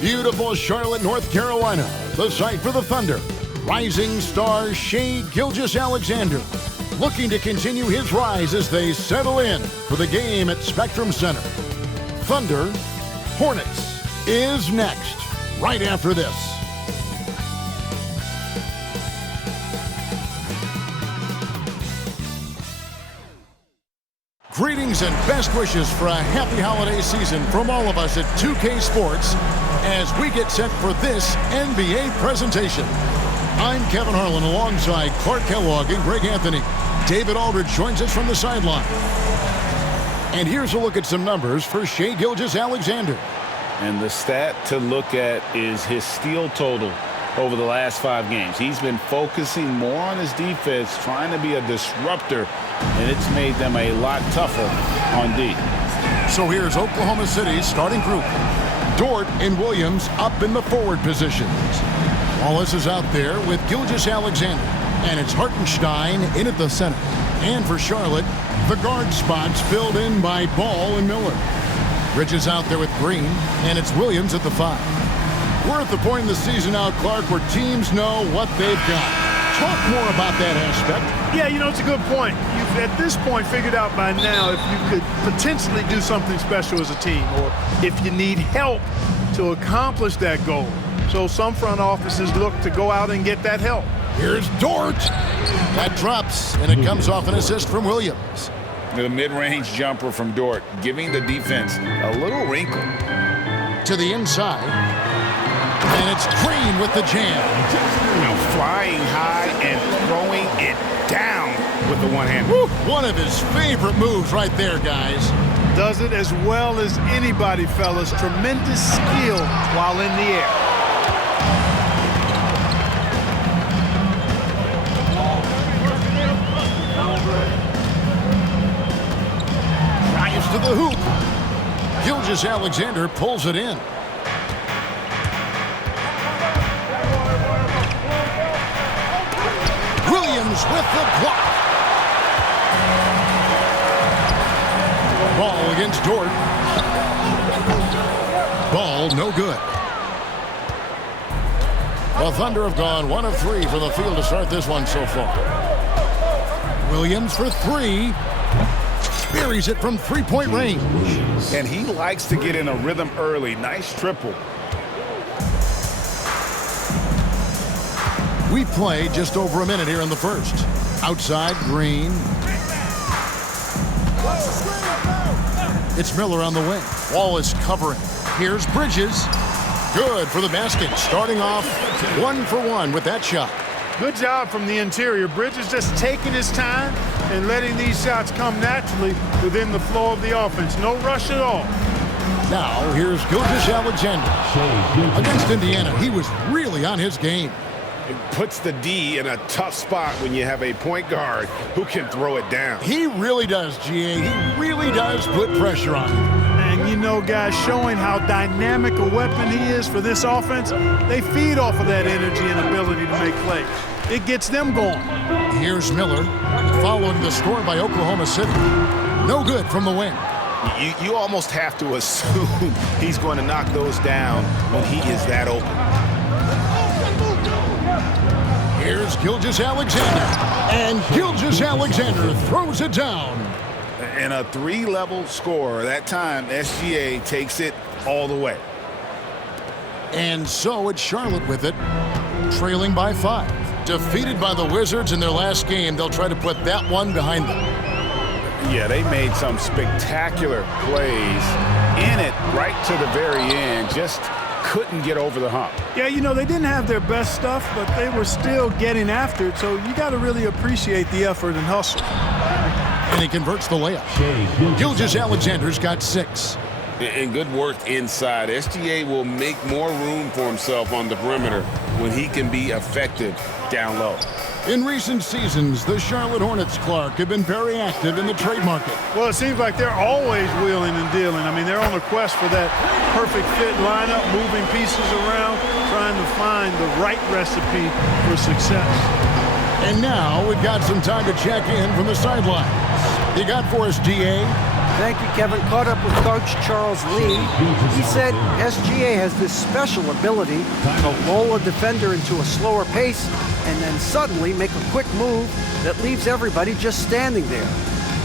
Beautiful Charlotte, North Carolina, the site for the Thunder. Rising star Shai Gilgeous-Alexander looking to continue his rise as they settle in for the game at Spectrum Center. Thunder Hornets is next, right after this. Greetings and best wishes for a happy holiday season from all of us at 2K Sports as we get set for this NBA presentation. I'm Kevin Harlan alongside Clark Kellogg and Greg Anthony. David Aldridge joins us from the sideline. And here's a look at some numbers for Shai Gilgeous-Alexander. And the stat to look at is his steal total over the last 5 games. He's been focusing more on his defense, trying to be a disruptor, and it's made them a lot tougher on D. So here's Oklahoma City's starting group. Dort and Williams up in the forward positions. Wallace is out there with Gilgeous-Alexander, and it's Hartenstein in at the center. And for Charlotte, the guard spots filled in by Ball and Miller. Bridges out there with Green, and it's Williams at the 5. We're at the point in the season now, Clark, where teams know what they've got. Talk more about that aspect. Yeah, you know, it's a good point. You've, at this point, figured out by now if you could potentially do something special as a team or if you need help to accomplish that goal. So some front offices look to go out and get that help. Here's Dort. That drops, and it comes off an assist from Williams. The mid-range jumper from Dort, giving the defense a little wrinkle. To the inside. And it's Green with the jam. Now flying high and throwing it down with the one hand. Woo, one of his favorite moves right there, guys. Does it as well as anybody, fellas. Tremendous skill while in the air. Drives to the hoop. Gilgeous-Alexander pulls it in. Williams with the block. Ball against Dort. Ball no good. The Thunder have gone 1 of 3 from the field to start this one so far. Williams for 3. Buries it from 3-point range. And he likes to get in a rhythm early. Nice triple. We play just over a minute here in the first. Outside, Green. It's Miller on the wing. Wallace covering. Here's Bridges. Good for the basket. Starting off 1 for 1 with that shot. Good job from the interior. Bridges just taking his time and letting these shots come naturally within the flow of the offense. No rush at all. Now here's Gilgeous-Alexander. Against Indiana, he was really on his game. It puts the D in a tough spot when you have a point guard who can throw it down. He really does, GA. He really does put pressure on him. And you know, guys, showing how dynamic a weapon he is for this offense, they feed off of that energy and ability to make plays. It gets them going. Here's Miller, following the score by Oklahoma City. No good from the wing. You almost have to assume he's going to knock those down when he is that open. Here's Gilgeous-Alexander, and Gilgeous-Alexander throws it down. And a three-level scorer. That time, SGA takes it all the way. And so it's Charlotte with it, trailing by 5. Defeated by the Wizards in their last game, they'll try to put that one behind them. Yeah, they made some spectacular plays in it right to the very end. Just couldn't get over the hump. Yeah, you know, they didn't have their best stuff, but they were still getting after it, so you got to really appreciate the effort and hustle. And he converts the layup. Gilgeous-Alexander's got 6. And good work inside. SGA will make more room for himself on the perimeter when he can be effective down low. In recent seasons, the Charlotte Hornets, Clark, have been very active in the trade market. Well, it seems like they're always wheeling and dealing. I mean, they're on a quest for that perfect fit lineup, moving pieces around, trying to find the right recipe for success. And now we've got some time to check in from the sidelines. You got for us, DA? Thank you, Kevin. Caught up with Coach Charles Lee. He said SGA has this special ability to lull a defender into a slower pace and then suddenly make a quick move that leaves everybody just standing there.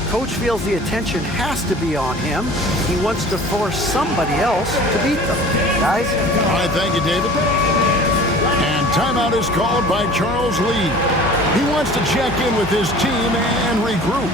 Coach feels the attention has to be on him. He wants to force somebody else to beat them. Guys? All right, thank you, David. And timeout is called by Charles Lee. He wants to check in with his team and regroup.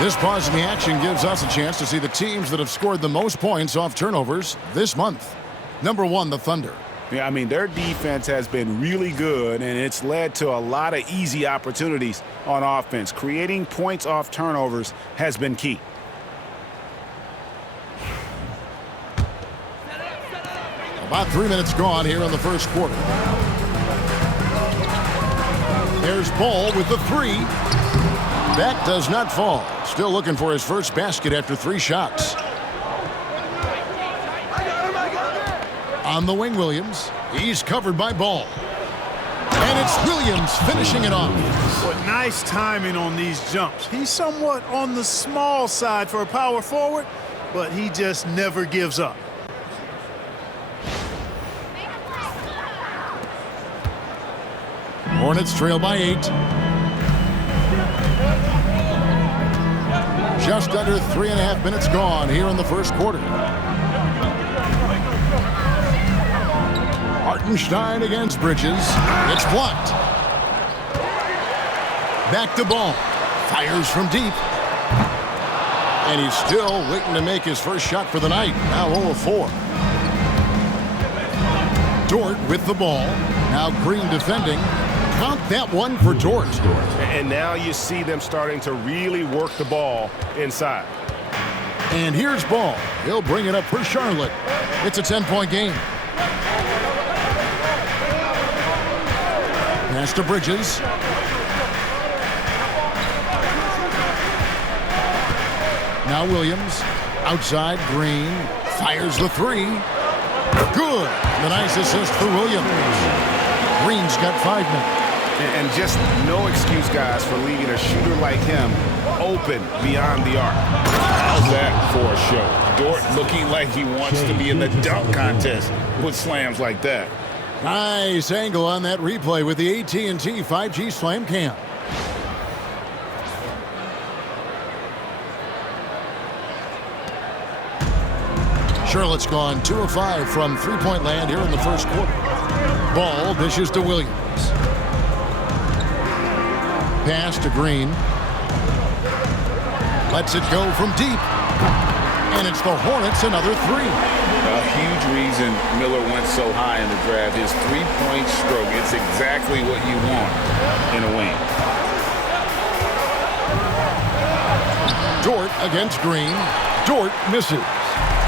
This pause in the action gives us a chance to see the teams that have scored the most points off turnovers this month. Number 1, the Thunder. Yeah, I mean, their defense has been really good, and it's led to a lot of easy opportunities on offense. Creating points off turnovers has been key. About 3 minutes gone here in the first quarter. There's Ball with the 3. That does not fall. Still looking for his first basket after 3 shots. On the wing, Williams. He's covered by Ball. And it's Williams finishing it off. But nice timing on these jumps. He's somewhat on the small side for a power forward, but he just never gives up. Hornets trail by 8. Just under 3.5 minutes gone here in the first quarter. Hartenstein against Bridges. It's blocked. Back to Ball. Fires from deep. And he's still waiting to make his first shot for the night. Now 0 of 4. Dort with the ball. Now Green defending. Count that one for Dort. And now you see them starting to really work the ball inside. And here's Ball. He'll bring it up for Charlotte. It's a 10-point game. Pass to Bridges. Now Williams. Outside, Green. Fires the 3. Good. The nice assist for Williams. Green's got 5 minutes. And just no excuse, guys, for leaving a shooter like him open beyond the arc. How's that for a show? Dort looking like he wants to be in the dunk contest with slams like that. Nice angle on that replay with the AT&T 5G Slam Cam. Charlotte's gone 2 of 5 from three-point land here in the first quarter. Ball dishes to Williams. Pass to Green. Lets it go from deep. And it's the Hornets another three. A huge reason Miller went so high in the draft. His three-point stroke. It's exactly what you want in a wing. Dort against Green. Dort misses.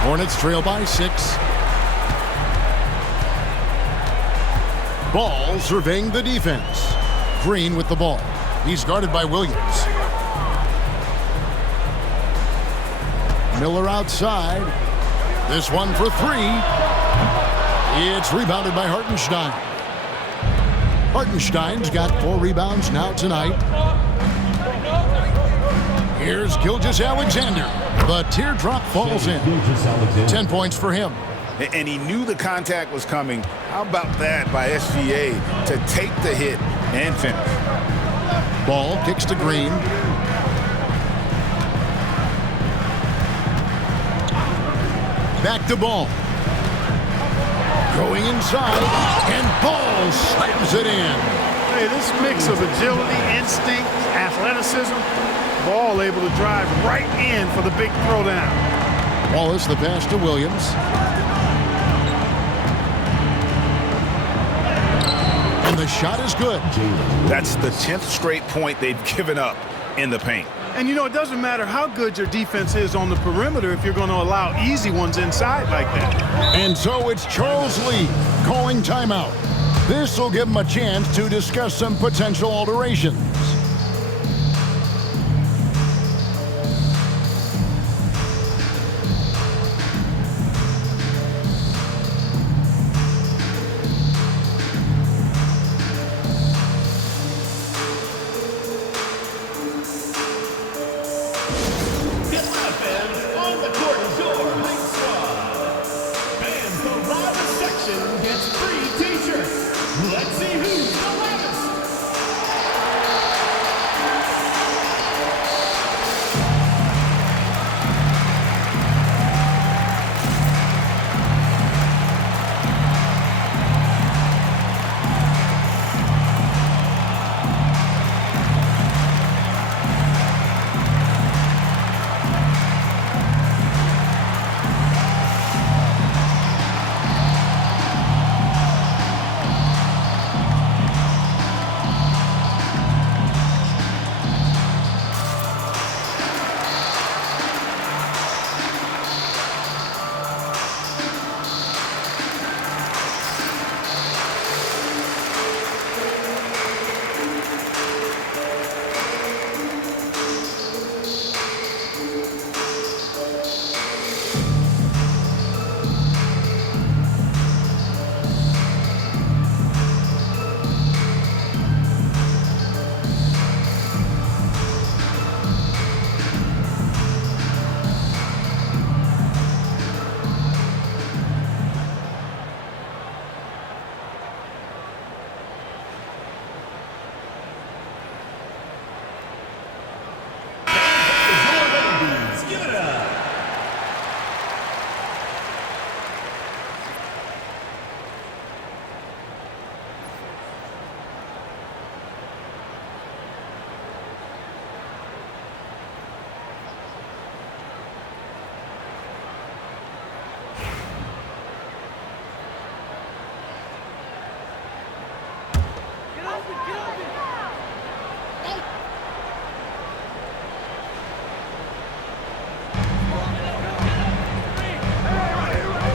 Hornets trail by 6. Ball surveying the defense. Green with the ball. He's guarded by Williams. Miller outside. This one for 3. It's rebounded by Hartenstein. Hartenstein's got 4 rebounds now tonight. Here's Gilgeous-Alexander. The teardrop falls in. 10 points for him. And he knew the contact was coming. How about that by SGA to take the hit and finish? Ball kicks to Green. Back to Ball. Going inside, and Ball slams it in. Hey, this mix of agility, instinct, athleticism, Ball able to drive right in for the big throwdown. Wallace the pass to Williams. And the shot is good. That's the 10th straight point they've given up in the paint. And you know, it doesn't matter how good your defense is on the perimeter if you're going to allow easy ones inside like that. And so it's Charles Lee calling timeout. This will give him a chance to discuss some potential alterations.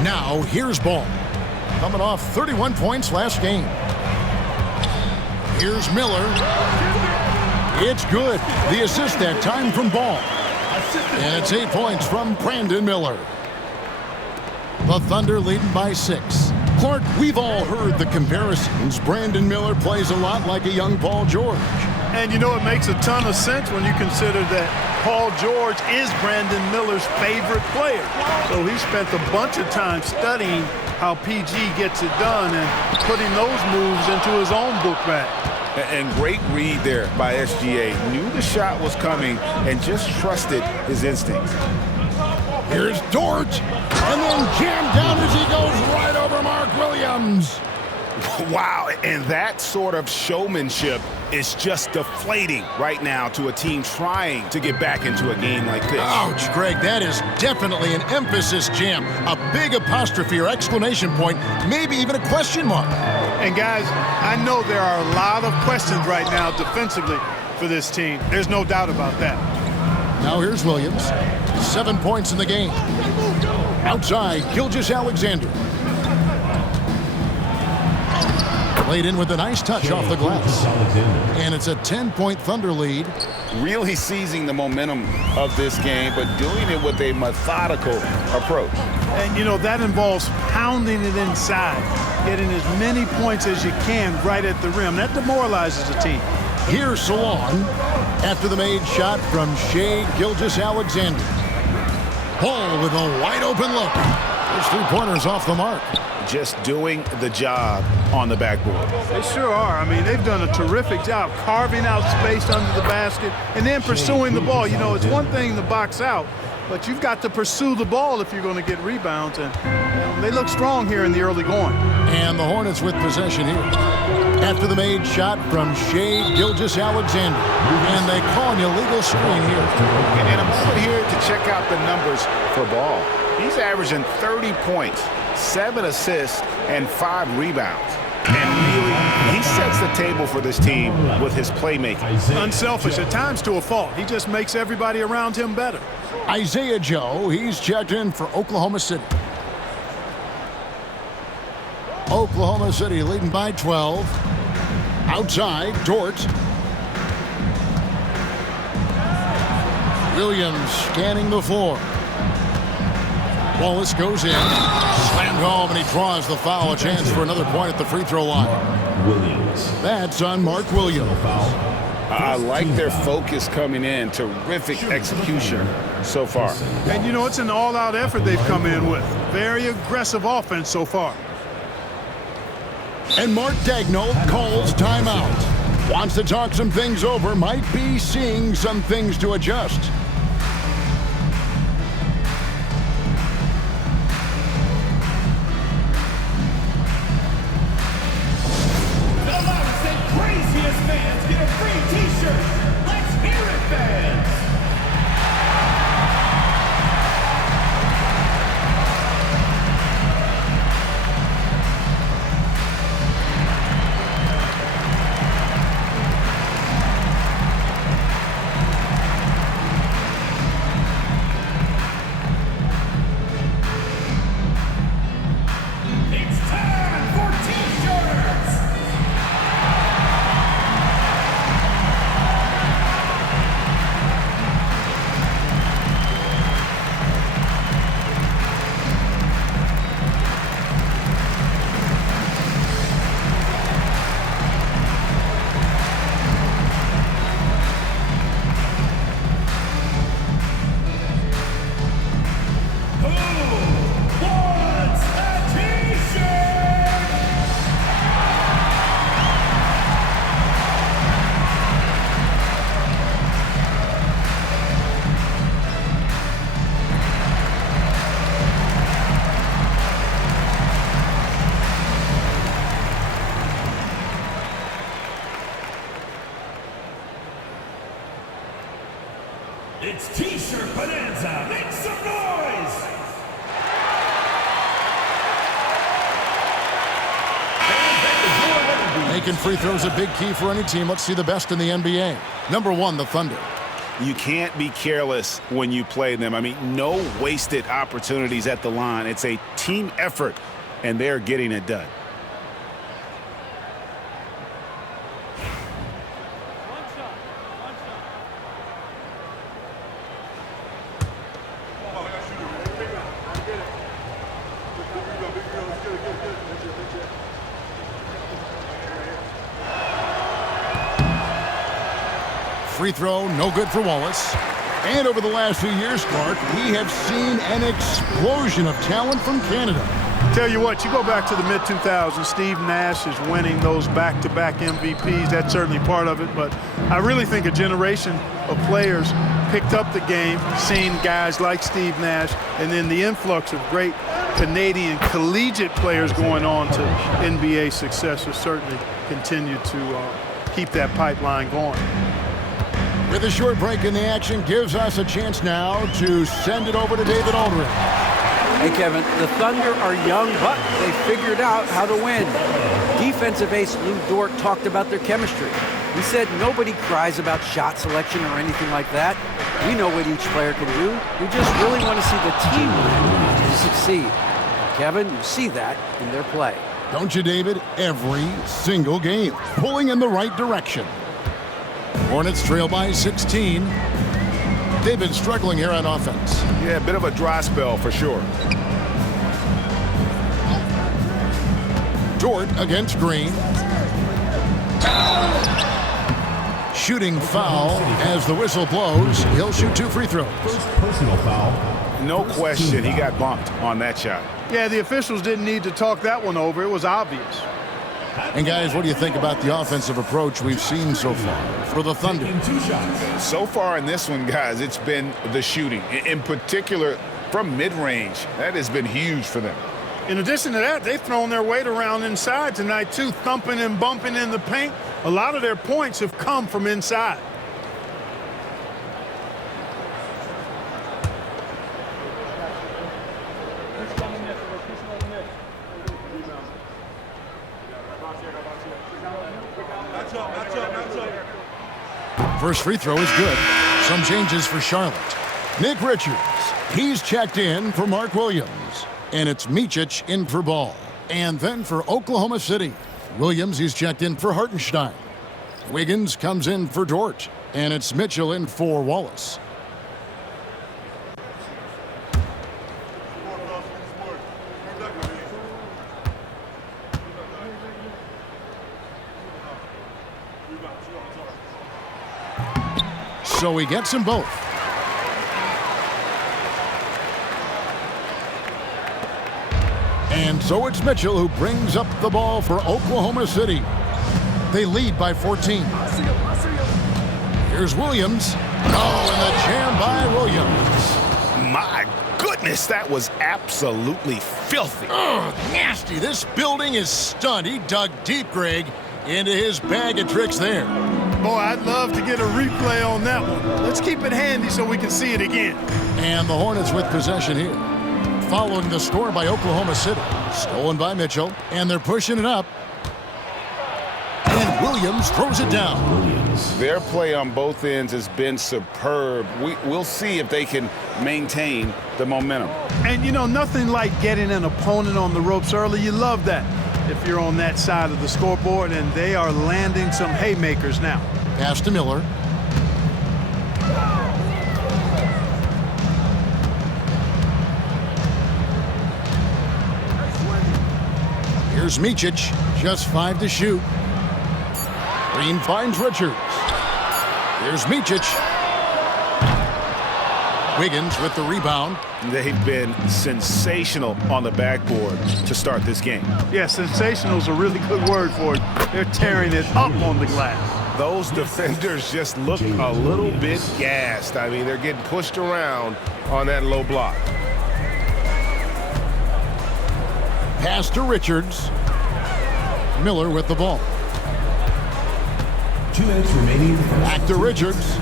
Now, here's Ball. Coming off 31 points last game. Here's Miller. It's good. The assist that time from Ball. And it's 8 points from Brandon Miller. The Thunder leading by 6. Clark, we've all heard the comparisons. Brandon Miller plays a lot like a young Paul George. And you know, it makes a ton of sense when you consider that Paul George is Brandon Miller's favorite player. So he spent a bunch of time studying how PG gets it done and putting those moves into his own book bag. And great read there by SGA. Knew the shot was coming and just trusted his instincts. Here's Dort, and then jammed down as he goes right over Mark Williams. Wow, and that sort of showmanship is just deflating right now to a team trying to get back into a game like this. Ouch, Greg, that is definitely an emphasis jam. A big apostrophe or exclamation point, maybe even a question mark. And guys, I know there are a lot of questions right now defensively for this team. There's no doubt about that. Now here's Williams. 7 points in the game. Outside, Gilgeous-Alexander. Played in with a nice touch off the glass. And it's a 10-point Thunder lead. Really seizing the momentum of this game, but doing it with a methodical approach. And, you know, that involves pounding it inside, getting as many points as you can right at the rim. That demoralizes a team. Here's Salon after the made shot from Shea Gilgeous-Alexander. Paul with a wide-open look. Those 3 pointers off the mark. Just doing the job on the backboard. They sure are. I mean, they've done a terrific job carving out space under the basket and then pursuing the ball. You know, it's one thing to box out, but you've got to pursue the ball if you're going to get rebounds. And they look strong here in the early going. And the Hornets with possession here. After the made shot from Shea Gilgeous-Alexander. And they call an illegal screen here. And a moment here to check out the numbers for Ball. He's averaging 30 points, 7 assists, and 5 rebounds. And really, he sets the table for this team with his playmaking. Unselfish at times to a fault. He just makes everybody around him better. Isaiah Joe, he's checked in for Oklahoma City. Oklahoma City leading by 12. Outside, Dort. Williams scanning the floor. Wallace goes in, slammed home, and he draws the foul. A chance for another point at the free throw line. That's on Mark Williams. I like their focus coming in. Terrific execution so far. And, you know, it's an all-out effort they've come in with. Very aggressive offense so far. And Mark Daigneault calls timeout. Wants to talk some things over. Might be seeing some things to adjust. It's T-shirt Bonanza. Make some noise! Making free throws a big key for any team. Let's see the best in the NBA. Number 1, the Thunder. You can't be careless when you play them. I mean, no wasted opportunities at the line. It's a team effort, and they're getting it done. Free throw, no good for Wallace. And over the last few years, Clark, we have seen an explosion of talent from Canada. Tell you what, you go back to the mid-2000s, Steve Nash is winning those back-to-back MVPs. That's certainly part of it, but I really think a generation of players picked up the game, seeing guys like Steve Nash, and then the influx of great Canadian collegiate players going on to NBA success has certainly continued to keep that pipeline going. With a short break in the action, gives us a chance now to send it over to David Aldridge. Hey, Kevin, the Thunder are young, but they figured out how to win. Defensive ace Lou Dort talked about their chemistry. He said nobody cries about shot selection or anything like that. We know what each player can do. We just really want to see the team win to succeed. Kevin, you see that in their play. Don't you, David? Every single game, pulling in the right direction. Hornets trail by 16. They've been struggling here on offense. Yeah, a bit of a dry spell for sure. Dort against Green. Shooting foul as the whistle blows. He'll shoot 2 free throws. Personal foul. No question, he got bumped on that shot. Yeah, the officials didn't need to talk that one over. It was obvious. And guys, what do you think about the offensive approach we've seen so far for the Thunder? So far in this one, guys, it's been the shooting. In particular, from mid-range. That has been huge for them. In addition to that, they've thrown their weight around inside tonight, too, thumping and bumping in the paint. A lot of their points have come from inside. First free throw is good. Some changes for Charlotte. Nick Richards, he's checked in for Mark Williams. And it's Micic in for Ball. And then for Oklahoma City, Williams, he's checked in for Hartenstein. Wiggins comes in for Dort. And it's Mitchell in for Wallace. So he gets them both. And so it's Mitchell who brings up the ball for Oklahoma City. They lead by 14. Here's Williams. Oh, and the jam by Williams. My goodness, that was absolutely filthy. Oh, nasty. This building is stunned. He dug deep, Greg, into his bag of tricks there. Boy, I'd love to get a replay on that one. Let's keep it handy so we can see it again. And the Hornets with possession here. Following the score by Oklahoma City. Stolen by Mitchell. And they're pushing it up. And Williams throws it down. Their play on both ends has been superb. We'll see if they can maintain the momentum. And, you know, nothing like getting an opponent on the ropes early. You love that if you're on that side of the scoreboard, and they are landing some haymakers now. Pass to Miller. Here's Micic, just 5 to shoot. Green finds Richards. Here's Micic. Wiggins with the rebound. They've been sensational on the backboard to start this game. Yeah, sensational is a really good word for it. They're tearing it up on the glass. Those defenders just look a little bit gassed. I mean, they're getting pushed around on that low block. Pass to Richards. Miller with the ball. 2 minutes remaining. Back to Richards.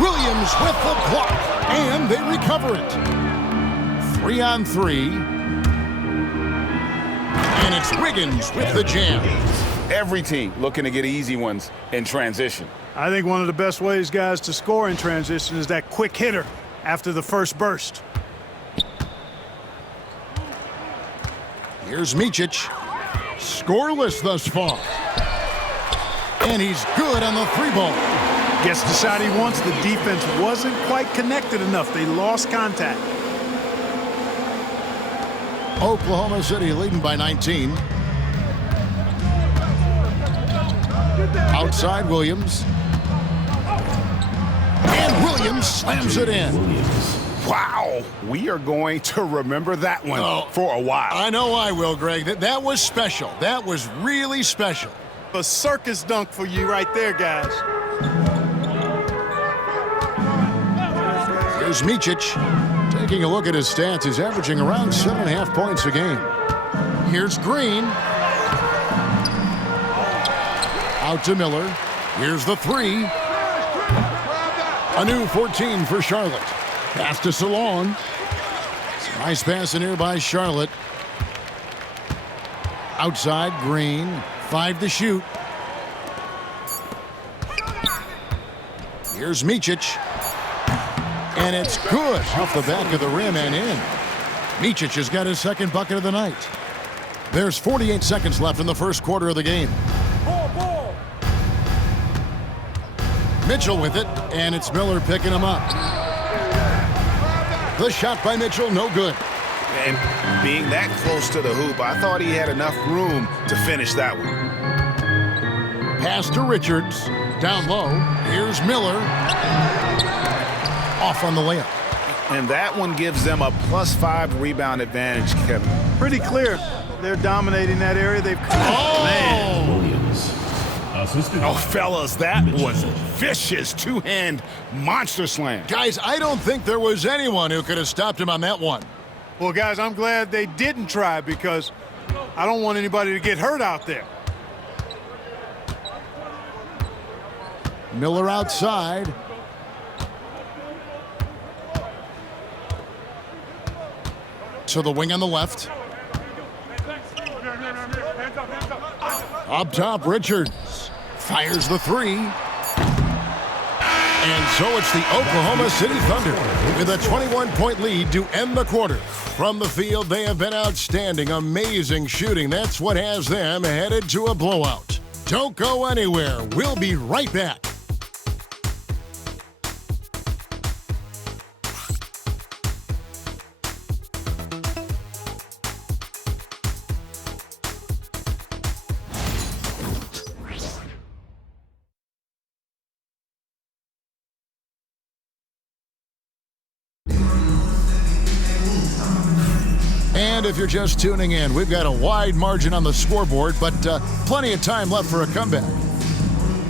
Williams with the block, and they recover it. 3 on 3. And it's Wiggins with the jam. Every team looking to get easy ones in transition. I think one of the best ways, guys, to score in transition is that quick hitter after the first burst. Here's Micic. Scoreless thus far. And he's good on the 3-ball. Gets the shot he wants. The defense wasn't quite connected enough. They lost contact. Oklahoma City leading by 19. Outside Williams. And Williams slams it in. Wow. We are going to remember that one for a while. I know I will, Greg. That was special. That was really special. A circus dunk for you right there, guys. Here's Micic. Taking a look at his stats, he's averaging around 7.5 points a game. Here's Green. Out to Miller. Here's the three. A new 14 for Charlotte. Pass to Salon. Nice pass in here by Charlotte. Outside, Green. 5 to shoot. Here's Micic. And it's good off the back of the rim and in. Micic has got his second bucket of the night. There's 48 seconds left in the first quarter of the game. Mitchell with it, and it's Miller picking him up. The shot by Mitchell, no good. And being that close to the hoop, I thought he had enough room to finish that one. Pass to Richards. Down low. Here's Miller. Off on the layup. And that one gives them a +5 rebound advantage, Kevin. Pretty clear. They're dominating that area. They've man. Williams. Assistant. Oh, fellas, that was a vicious two-hand monster slam. Guys, I don't think there was anyone who could have stopped him on that one. Well, guys, I'm glad they didn't try because I don't want anybody to get hurt out there. Miller outside. To the wing on the left. Up top, Richards fires the three. And so it's the Oklahoma City Thunder with a 21-point lead to end the quarter. From the field, they have been outstanding, amazing shooting. That's what has them headed to a blowout. Don't go anywhere. We'll be right back. And if you're just tuning in, we've got a wide margin on the scoreboard, but plenty of time left for a comeback.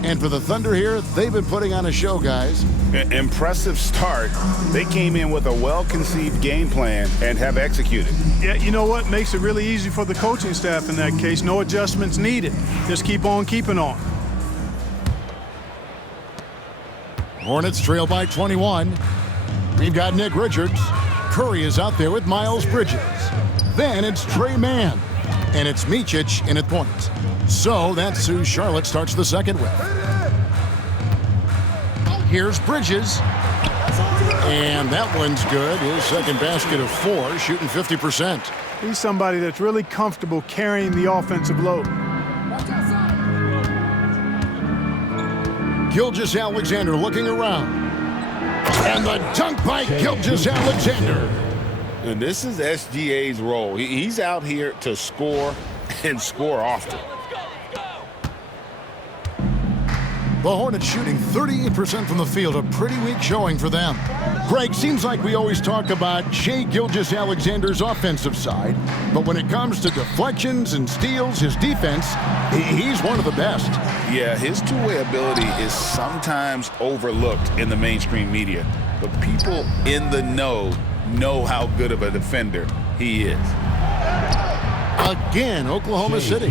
And for the Thunder here, they've been putting on a show, guys. Impressive start. They came in with a well-conceived game plan and have executed. Yeah, you know what? Makes it really easy for the coaching staff in that case. No adjustments needed. Just keep on keeping on. Hornets trail by 21. We've got Nick Richards. Curry is out there with Miles Bridges. Then it's Trey Mann. And it's Micic in at point. So that's who Charlotte starts the second with. Here's Bridges. And that one's good. His second basket of 4, shooting 50%. He's somebody that's really comfortable carrying the offensive load. Gilgeous-Alexander looking around. And the dunk by Gilgeous-Alexander. And this is SGA's role. He's out here to score and score often. The Hornets shooting 38% from the field, a pretty weak showing for them. Greg, seems like we always talk about Shai Gilgeous-Alexander's offensive side, but when it comes to deflections and steals, his defense, he's one of the best. Yeah, his two-way ability is sometimes overlooked in the mainstream media, but people in the know how good of a defender he is. Again, Oklahoma City.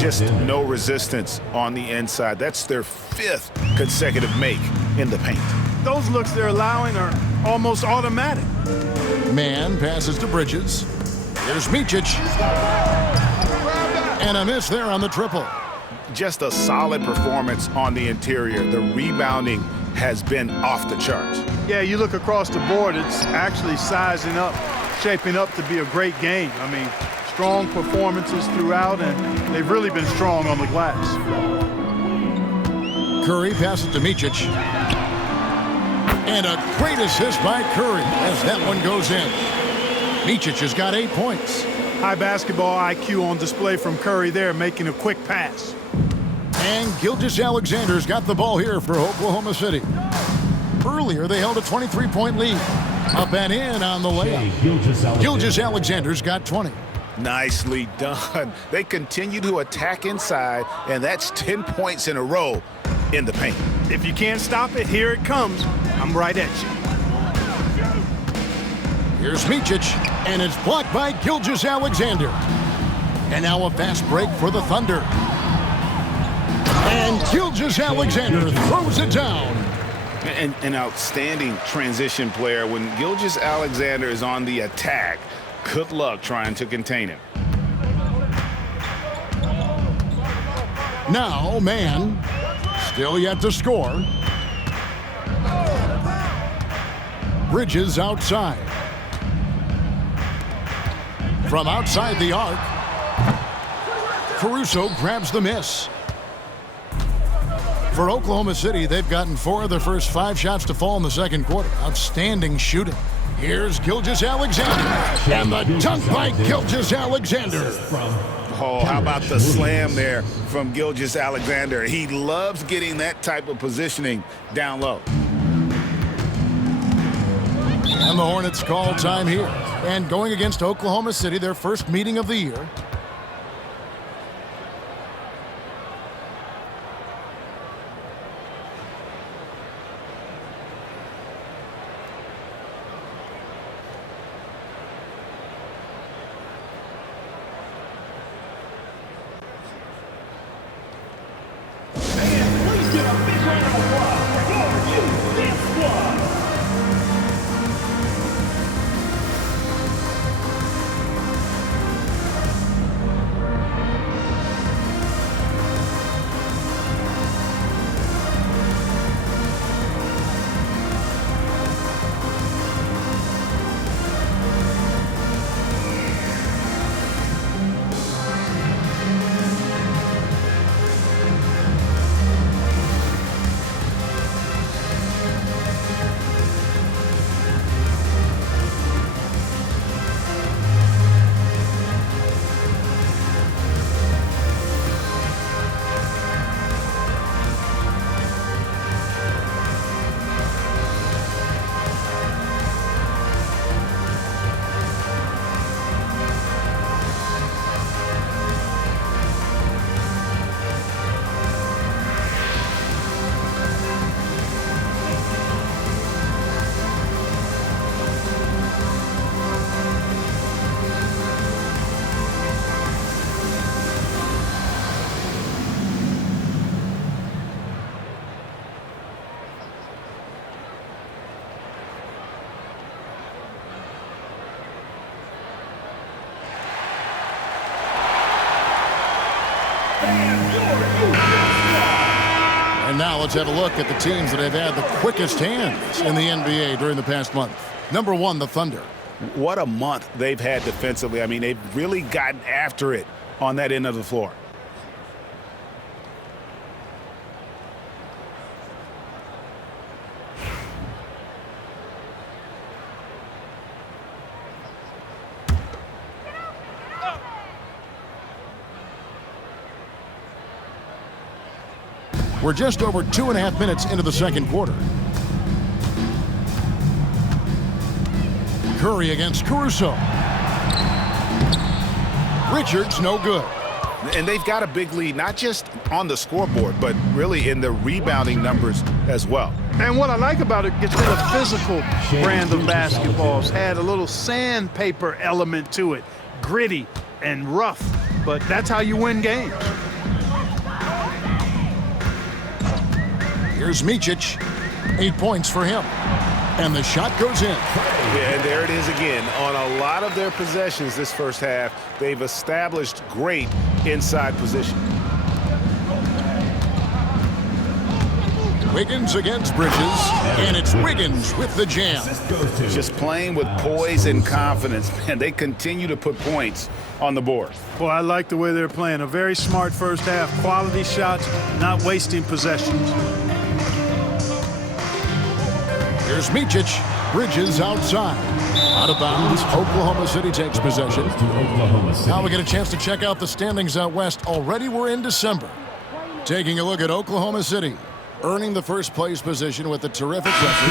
Just no resistance on the inside. That's their 5th consecutive make in the paint. Those looks they're allowing are almost automatic. Mann passes to Bridges. Here's Micic. And a miss there on the triple. Just a solid performance on the interior. The rebounding has been off the charts. Yeah, you look across the board, it's actually sizing up, shaping up to be a great game. I mean, strong performances throughout, and they've really been strong on the glass. Curry passes to Micic. And a great assist by Curry as that one goes in. Micic has got 8 points. High basketball IQ on display from Curry there, making a quick pass. And Gilgeous-Alexander's got the ball here for Oklahoma City. Earlier, they held a 23-point lead. Up and in on the layup. Gilgeous-Alexander's got 20. Nicely done. They continue to attack inside, and that's 10 points in a row in the paint. If you can't stop it, here it comes. I'm right at you. Here's Micic, and it's blocked by Gilgeous-Alexander. And now a fast break for the Thunder. And Gilgeous-Alexander throws it down. An outstanding transition player. When Gilgeous-Alexander is on the attack, good luck trying to contain him. Now, man, still yet to score. Bridges outside. From outside the arc, Caruso grabs the miss. For Oklahoma City, they've gotten 4 of their first 5 shots to fall in the second quarter. Outstanding shooting. Here's Gilgeous-Alexander. And the dunk by Gilgeous-Alexander. Oh, how about the slam there from Gilgeous-Alexander? He loves getting that type of positioning down low. And the Hornets call time here. And going against Oklahoma City, their first meeting of the year. Please give a big round of applause for your Luguentz squad. And now let's have a look at the teams that have had the quickest hands in the NBA during the past month. Number 1, the Thunder. What a month they've had defensively. I mean, they've really gotten after it on that end of the floor. We're just over 2.5 minutes into the second quarter. Curry against Caruso. Richards, no good. And they've got a big lead, not just on the scoreboard, but really in the rebounding numbers as well. And what I like about it, it's been a physical brand of basketball. It's had a little sandpaper element to it, gritty and rough, but that's how you win games. Here's Micic. 8 points for him. And the shot goes in. Yeah, and there it is again. On a lot of their possessions this first half, they've established great inside position. Wiggins against Bridges, and it's Wiggins with the jam. Just playing with poise and confidence, and they continue to put points on the board. Boy, I like the way they're playing. A very smart first half. Quality shots, not wasting possessions. Here's Micic. Bridges outside. Out of bounds. Oklahoma City takes possession. Now we get a chance to check out the standings out west. Already we're in December. Taking a look at Oklahoma City. earning the first place position with a terrific record.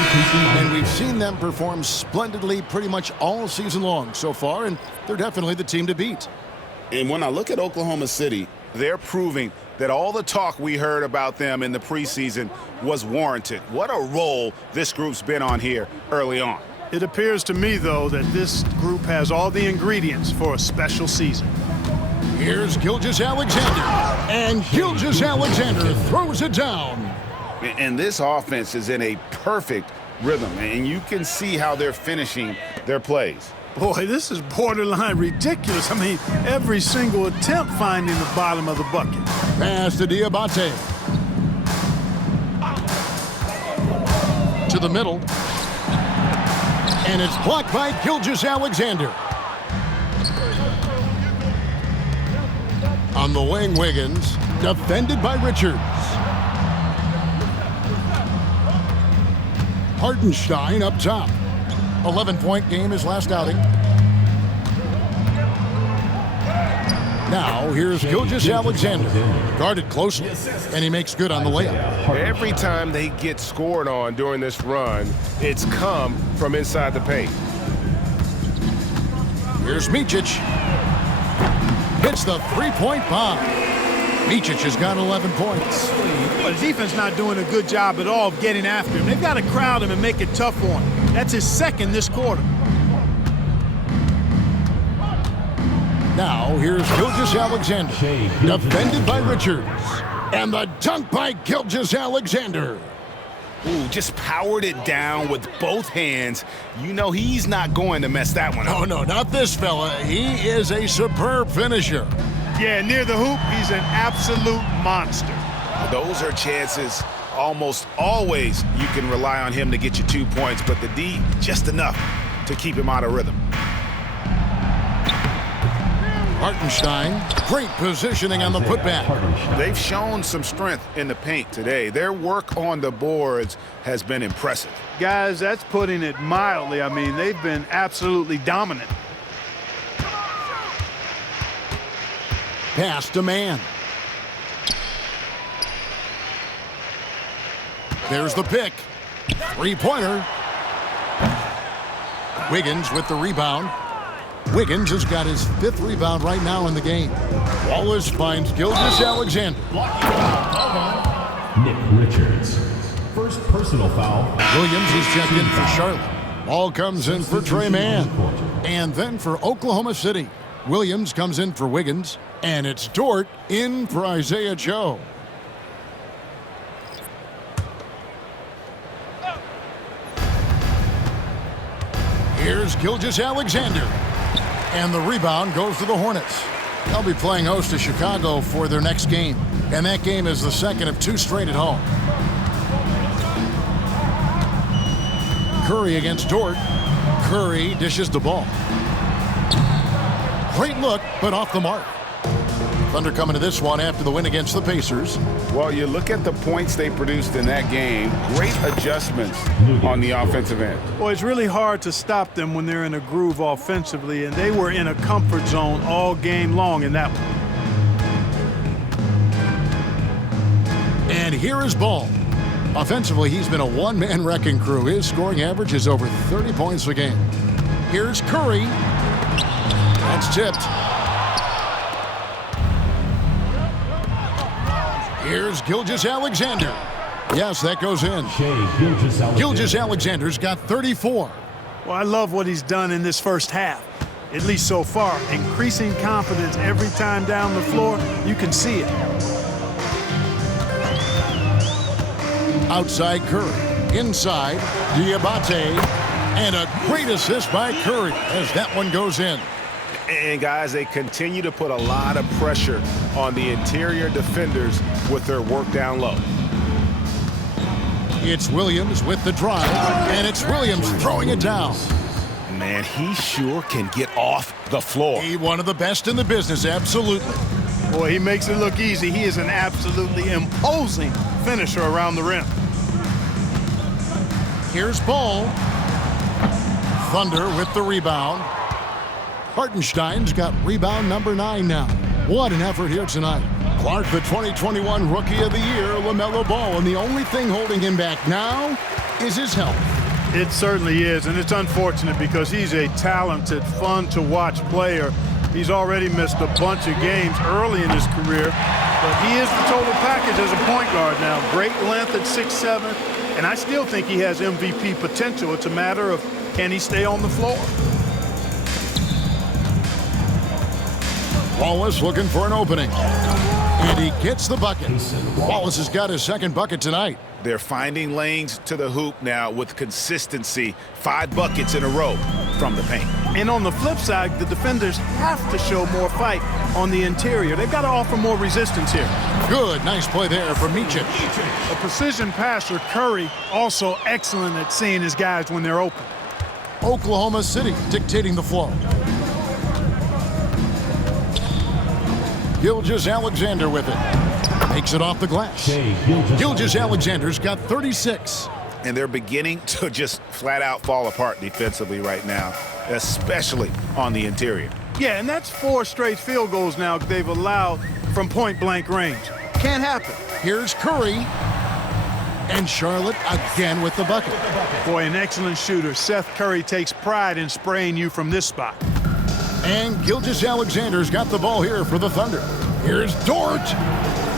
And we've seen them perform splendidly pretty much all season long so far, and they're definitely the team to beat. And when I look at Oklahoma City, they're proving that all the talk we heard about them in the preseason was warranted. What a role this group's been on here early on. It appears to me, though, that this group has all the ingredients for a special season. Here's Gilgeous-Alexander, and Gilgeous-Alexander throws it down. And this offense is in a perfect rhythm, and you can see how they're finishing their plays. Boy, this is borderline ridiculous. I mean, every single attempt finding the bottom of the bucket. Pass to Diabate. To the middle. And it's blocked by Gilgeous-Alexander. On the wing, Wiggins, defended by Richards. Hartenstein up top. 11-point game his last outing. Now, here's Gilgeous-Alexander. Guarded closely, and he makes good on the layup. Every time they get scored on during this run, it's come from inside the paint. Here's Micic. Hits the three-point bomb. Micic has got 11 points. But the defense not doing a good job at all of getting after him. They've got to crowd him and make it tough on him. That's his second this quarter. Now, here's Gilgeous-Alexander, defended by Richards. And the dunk by Gilgeous-Alexander. Ooh, just powered it down with both hands. You know he's not going to mess that one up. Oh, no, not this fella. He is a superb finisher. Yeah, near the hoop, he's an absolute monster. Those are chances almost always you can rely on him to get you 2 points, but the D, just enough to keep him out of rhythm. Hartenstein, great positioning on the putback. They've shown some strength in the paint today. Their work on the boards has been impressive. Guys, that's putting it mildly. I mean, they've been absolutely dominant. Pass to man. There's the pick. Three-pointer. Wiggins with the rebound. Wiggins has got his 5th rebound right now in the game. Wallace finds Gilgeous-Alexander. Nick Richards. First personal foul. Williams is checked in for Charlotte. Ball comes in for Trey Mann. And then for Oklahoma City, Williams comes in for Wiggins. And it's Dort in for Isaiah Joe. Here's Gilgeous-Alexander. And the rebound goes to the Hornets. They'll be playing host to Chicago for their next game. And that game is the second of 2 straight at home. Curry against Dort. Curry dishes the ball. Great look, but off the mark. Thunder coming to this one after the win against the Pacers. Well, you look at the points they produced in that game. Great adjustments on the offensive end. Well, it's really hard to stop them when they're in a groove offensively, and they were in a comfort zone all game long in that one. And here is Ball. Offensively, he's been a one-man wrecking crew. His scoring average is over 30 points a game. Here's Curry. That's tipped. Here's Gilgeous-Alexander. Yes, that goes in. Gilgeous-Alexander's got 34. Well, I love what he's done in this first half, at least so far. Increasing confidence every time down the floor. You can see it. Outside Curry. Inside, Diabate. And a great assist by Curry as that one goes in. And, guys, they continue to put a lot of pressure on the interior defenders with their work down low. It's Williams with the drive, and it's Williams throwing it down. Man, he sure can get off the floor. He one of the best in the business, absolutely. Boy, he makes it look easy. He is an absolutely imposing finisher around the rim. Here's Ball. Thunder with the rebound. Hartenstein's got rebound number 9 now. What an effort here tonight. Clark, the 2021 Rookie of the Year, LaMelo Ball, and the only thing holding him back now is his health. It certainly is, and it's unfortunate because he's a talented, fun-to-watch player. He's already missed a bunch of games early in his career, but he is the total package as a point guard now. Great length at 6'7", and I still think he has MVP potential. It's a matter of can he stay on the floor. Wallace looking for an opening, and he gets the bucket. Wallace has got his second bucket tonight. They're finding lanes to the hoop now with consistency. 5 buckets in a row from the paint. And on the flip side, the defenders have to show more fight on the interior. They've got to offer more resistance here. Good, nice play there from Micic. A precision passer, Curry, also excellent at seeing his guys when they're open. Oklahoma City dictating the flow. Gilgeous-Alexander with it. Makes it off the glass. Gilgeous-Alexander's got 36. And they're beginning to just flat out fall apart defensively right now, especially on the interior. Yeah, and that's 4 straight field goals now they've allowed from point-blank range. Can't happen. Here's Curry. And Charlotte again with the bucket. Boy, an excellent shooter. Seth Curry takes pride in spraying you from this spot. And Gilgeous-Alexander's got the ball here for the Thunder. Here's Dort.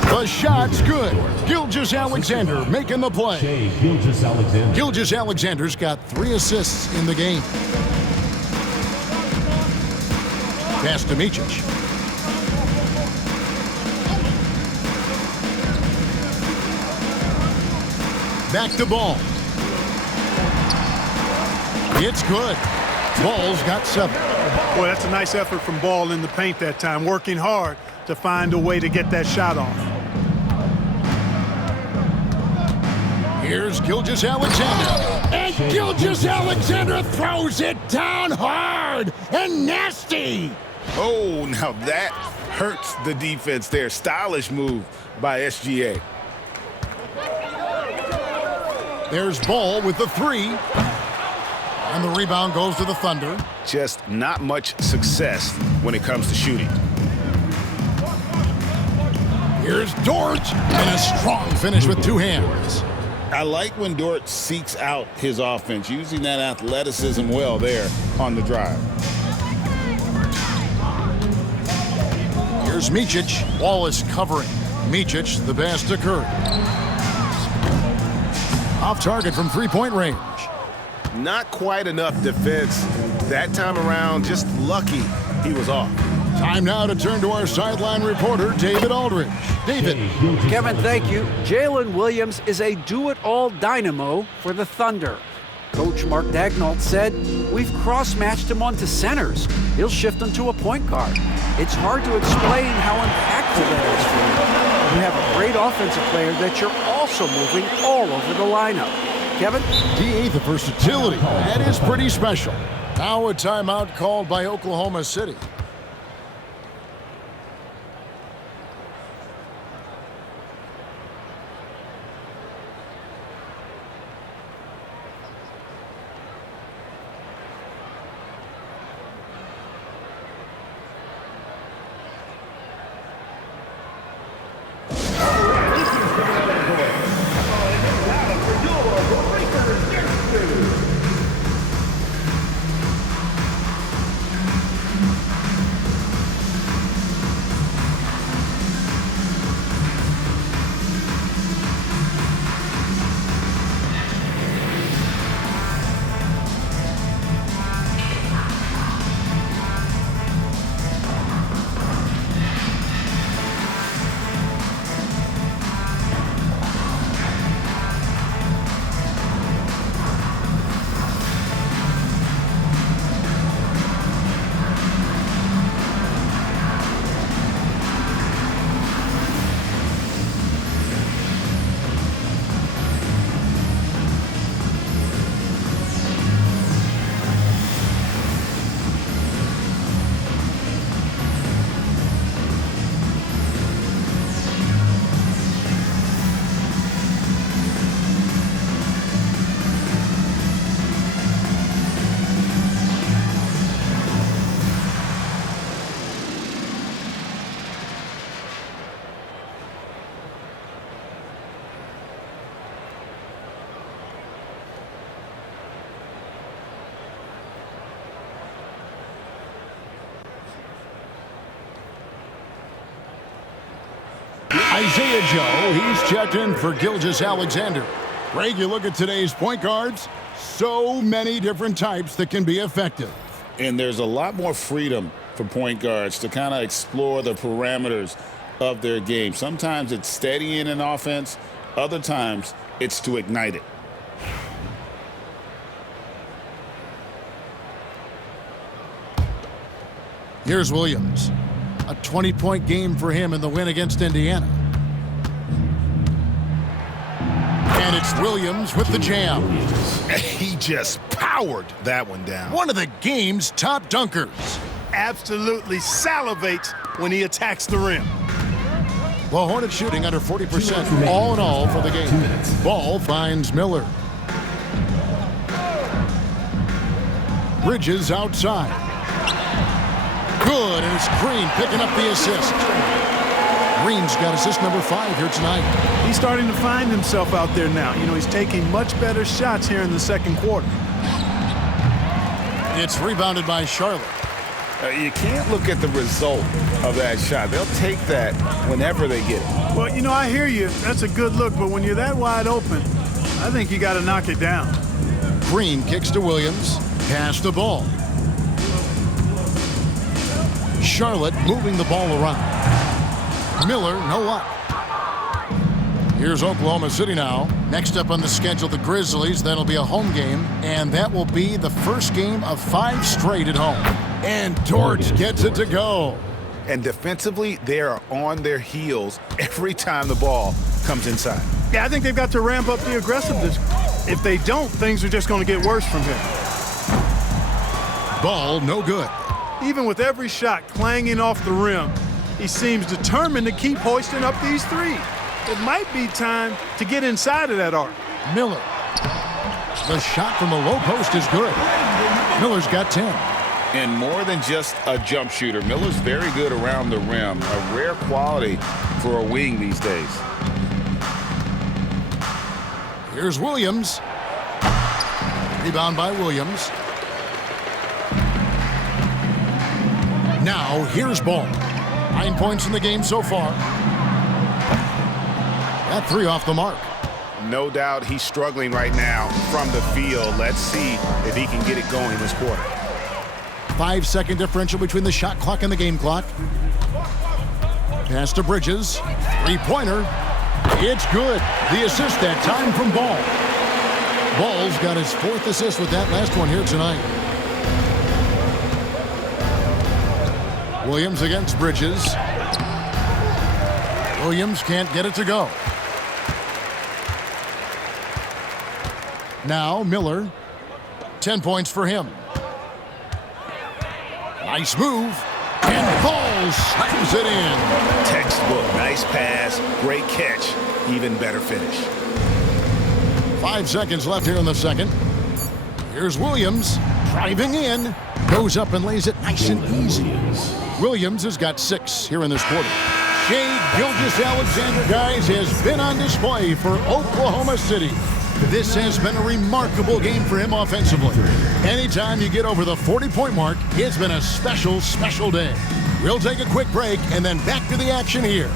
The shot's good. Gilgeous-Alexander making the play. Gilgeous-Alexander's got 3 assists in the game. Pass to Micic. Back to Ball. It's good. Ball's got 7. Boy, that's a nice effort from Ball in the paint that time, working hard to find a way to get that shot off. Here's Gilgeous-Alexander. And Gilgeous-Alexander throws it down hard and nasty. Oh, now that hurts the defense there. Stylish move by SGA. There's Ball with the 3. And the rebound goes to the Thunder. Just not much success when it comes to shooting. Here's Dort. And a strong finish with 2 hands. I like when Dort seeks out his offense, using that athleticism well there on the drive. Here's Micic. Wallace covering. Micic, the pass to Curry. Off target from 3-point range. Not quite enough defense that time around. Just lucky he was off. Time now to turn to our sideline reporter, David Aldridge. David. Kevin, thank you. Jalen Williams is a do-it-all dynamo for the Thunder. Coach Mark Daignault said, "We've cross-matched him onto centers. He'll shift him to a point guard. It's hard to explain how impactful that is for you. You have a great offensive player that you're also moving all over the lineup." Kevin? DA, the versatility. That is pretty special. Now a timeout called by Oklahoma City. Isaiah Joe, he's checked in for Gilgeous Alexander. Greg, you look at today's point guards, so many different types that can be effective. And there's a lot more freedom for point guards to kind of explore the parameters of their game. Sometimes it's steadying an offense. Other times it's to ignite it. Here's Williams. A 20-point game for him in the win against Indiana. And it's Williams with the jam. He just powered that one down. One of the game's top dunkers. Absolutely salivates when he attacks the rim. Well, Hornets shooting under 40% all in all for the game. Ball finds Miller. Bridges outside. Good, and it's Green picking up the assist. Green's got assist number 5 here tonight. He's starting to find himself out there now. You know, he's taking much better shots here in the second quarter. It's rebounded by Charlotte. You can't look at the result of that shot. They'll take that whenever they get it. Well, you know, I hear you. That's a good look, but when you're that wide open, I think you got to knock it down. Green kicks to Williams. Pass the ball. Charlotte moving the ball around. Miller, no luck. Here's Oklahoma City now. Next up on the schedule, the Grizzlies. That'll be a home game, and that will be the first game of 5 straight at home. And Dort gets it to go. And defensively, they are on their heels every time the ball comes inside. Yeah, I think they've got to ramp up the aggressiveness. If they don't, things are just going to get worse from here. Ball no good. Even with every shot clanging off the rim, he seems determined to keep hoisting up these threes. It might be time to get inside of that arc. Miller. The shot from the low post is good. Miller's got 10. And more than just a jump shooter, Miller's very good around the rim, a rare quality for a wing these days. Here's Williams. Rebound by Williams. Now, here's Ball. 9 points in the game so far. That 3 off the mark. No doubt he's struggling right now from the field. Let's see if he can get it going this quarter. 5-second differential between the shot clock and the game clock. Pass to Bridges. 3-pointer. It's good. The assist that time from Ball. Ball's got his 4th assist with that last one here tonight. Williams against Bridges. Williams can't get it to go. Now Miller. 10 points for him. Nice move. And Ball slams it in. Textbook. Nice pass. Great catch. Even better finish. 5 seconds left here in the second. Here's Williams driving in. Goes up and lays it nice and easy. Williams has got 6 here in this quarter. Shai Gilgeous-Alexander, guys, has been on display for Oklahoma City. This has been a remarkable game for him offensively. Anytime you get over the 40-point mark, it's been a special, special day. We'll take a quick break and then back to the action here.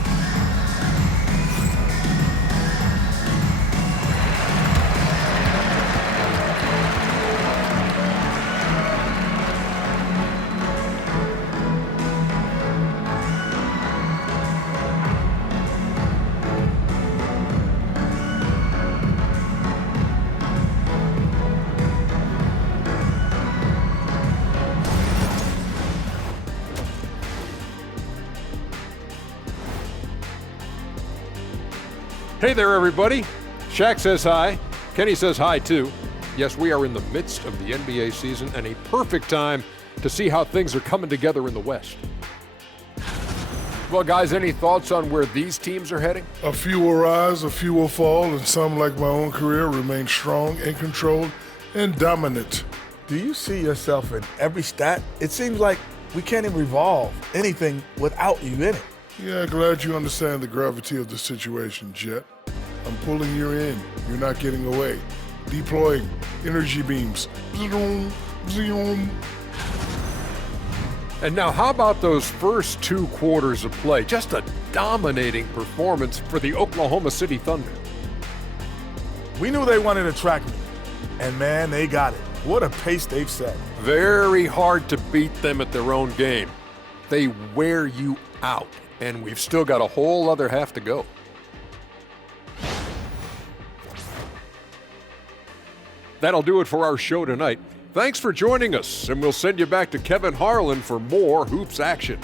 Hey there, everybody. Shaq says hi. Kenny says hi, too. Yes, we are in the midst of the NBA season and a perfect time to see how things are coming together in the West. Well, guys, any thoughts on where these teams are heading? A few will rise, a few will fall, and some, like my own career, remain strong and controlled and dominant. Do you see yourself in every stat? It seems like we can't even revolve anything without you in it. Yeah, glad you understand the gravity of the situation, Jet. I'm pulling you in. You're not getting away. Deploying energy beams. Zoom, zoom. And now how about those first 2 quarters of play? Just a dominating performance for the Oklahoma City Thunder. We knew they wanted to track me, and man, they got it. What a pace they've set. Very hard to beat them at their own game. They wear you out, and we've still got a whole other half to go. That'll do it for our show tonight. Thanks for joining us, and we'll send you back to Kevin Harlan for more Hoops action.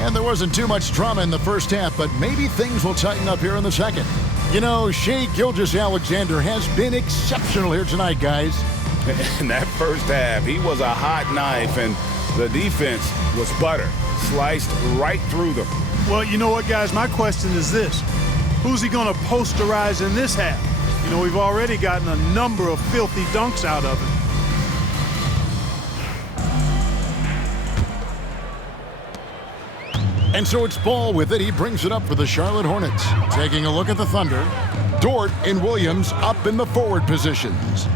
And there wasn't too much drama in the first half, but maybe things will tighten up here in the second. You know, Shai Gilgeous-Alexander has been exceptional here tonight, guys. In that first half, he was a hot knife, and the defense was butter, sliced right through them. Well, you know what, guys? My question is this. Who's he going to posterize in this half? You know, we've already gotten a number of filthy dunks out of him. And so it's Ball with it. He brings it up for the Charlotte Hornets. Taking a look at the Thunder. Dort and Williams up in the forward positions.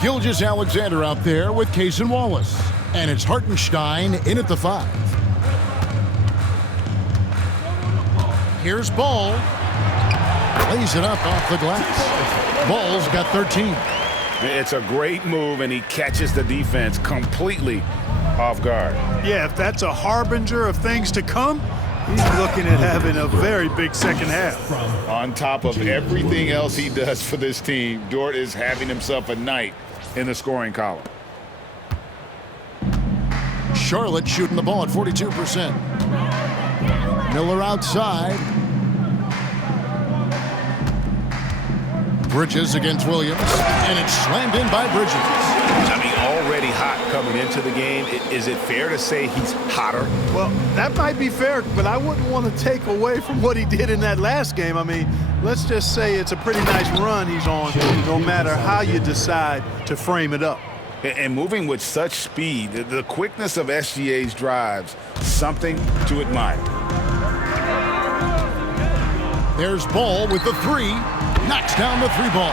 Gilgeous-Alexander out there with Case and Wallace. And it's Hartenstein in at the 5. Here's Ball. Lays it up off the glass. Ball's got 13. It's a great move, and he catches the defense completely off guard. Yeah, if that's a harbinger of things to come, he's looking at having a very big second half. On top of everything else he does for this team, Dort is having himself a night in the scoring column. Charlotte shooting the ball at 42%. Miller outside. Bridges against Williams, and it's slammed in by Bridges. I mean, already hot coming into the game. Is it fair to say he's hotter? Well, that might be fair, but I wouldn't want to take away from what he did in that last game. I mean, let's just say it's a pretty nice run he's on, no matter how you decide to frame it up. And moving with such speed, the quickness of SGA's drives, something to admire. There's Ball with the 3. Knocks down the 3 ball.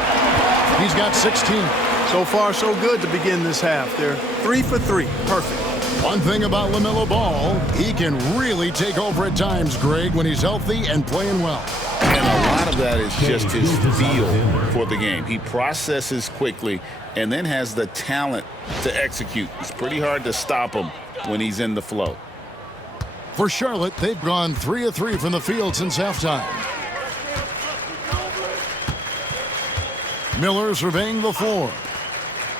He's got 16. So far, so good to begin this half. They're 3 for 3. Perfect. One thing about LaMelo Ball, he can really take over at times, Greg, when he's healthy and playing well. And a lot of that is just his feel for the game. He processes quickly and then has the talent to execute. It's pretty hard to stop him when he's in the flow. For Charlotte, they've gone 3 of 3 from the field since halftime. Miller surveying the floor.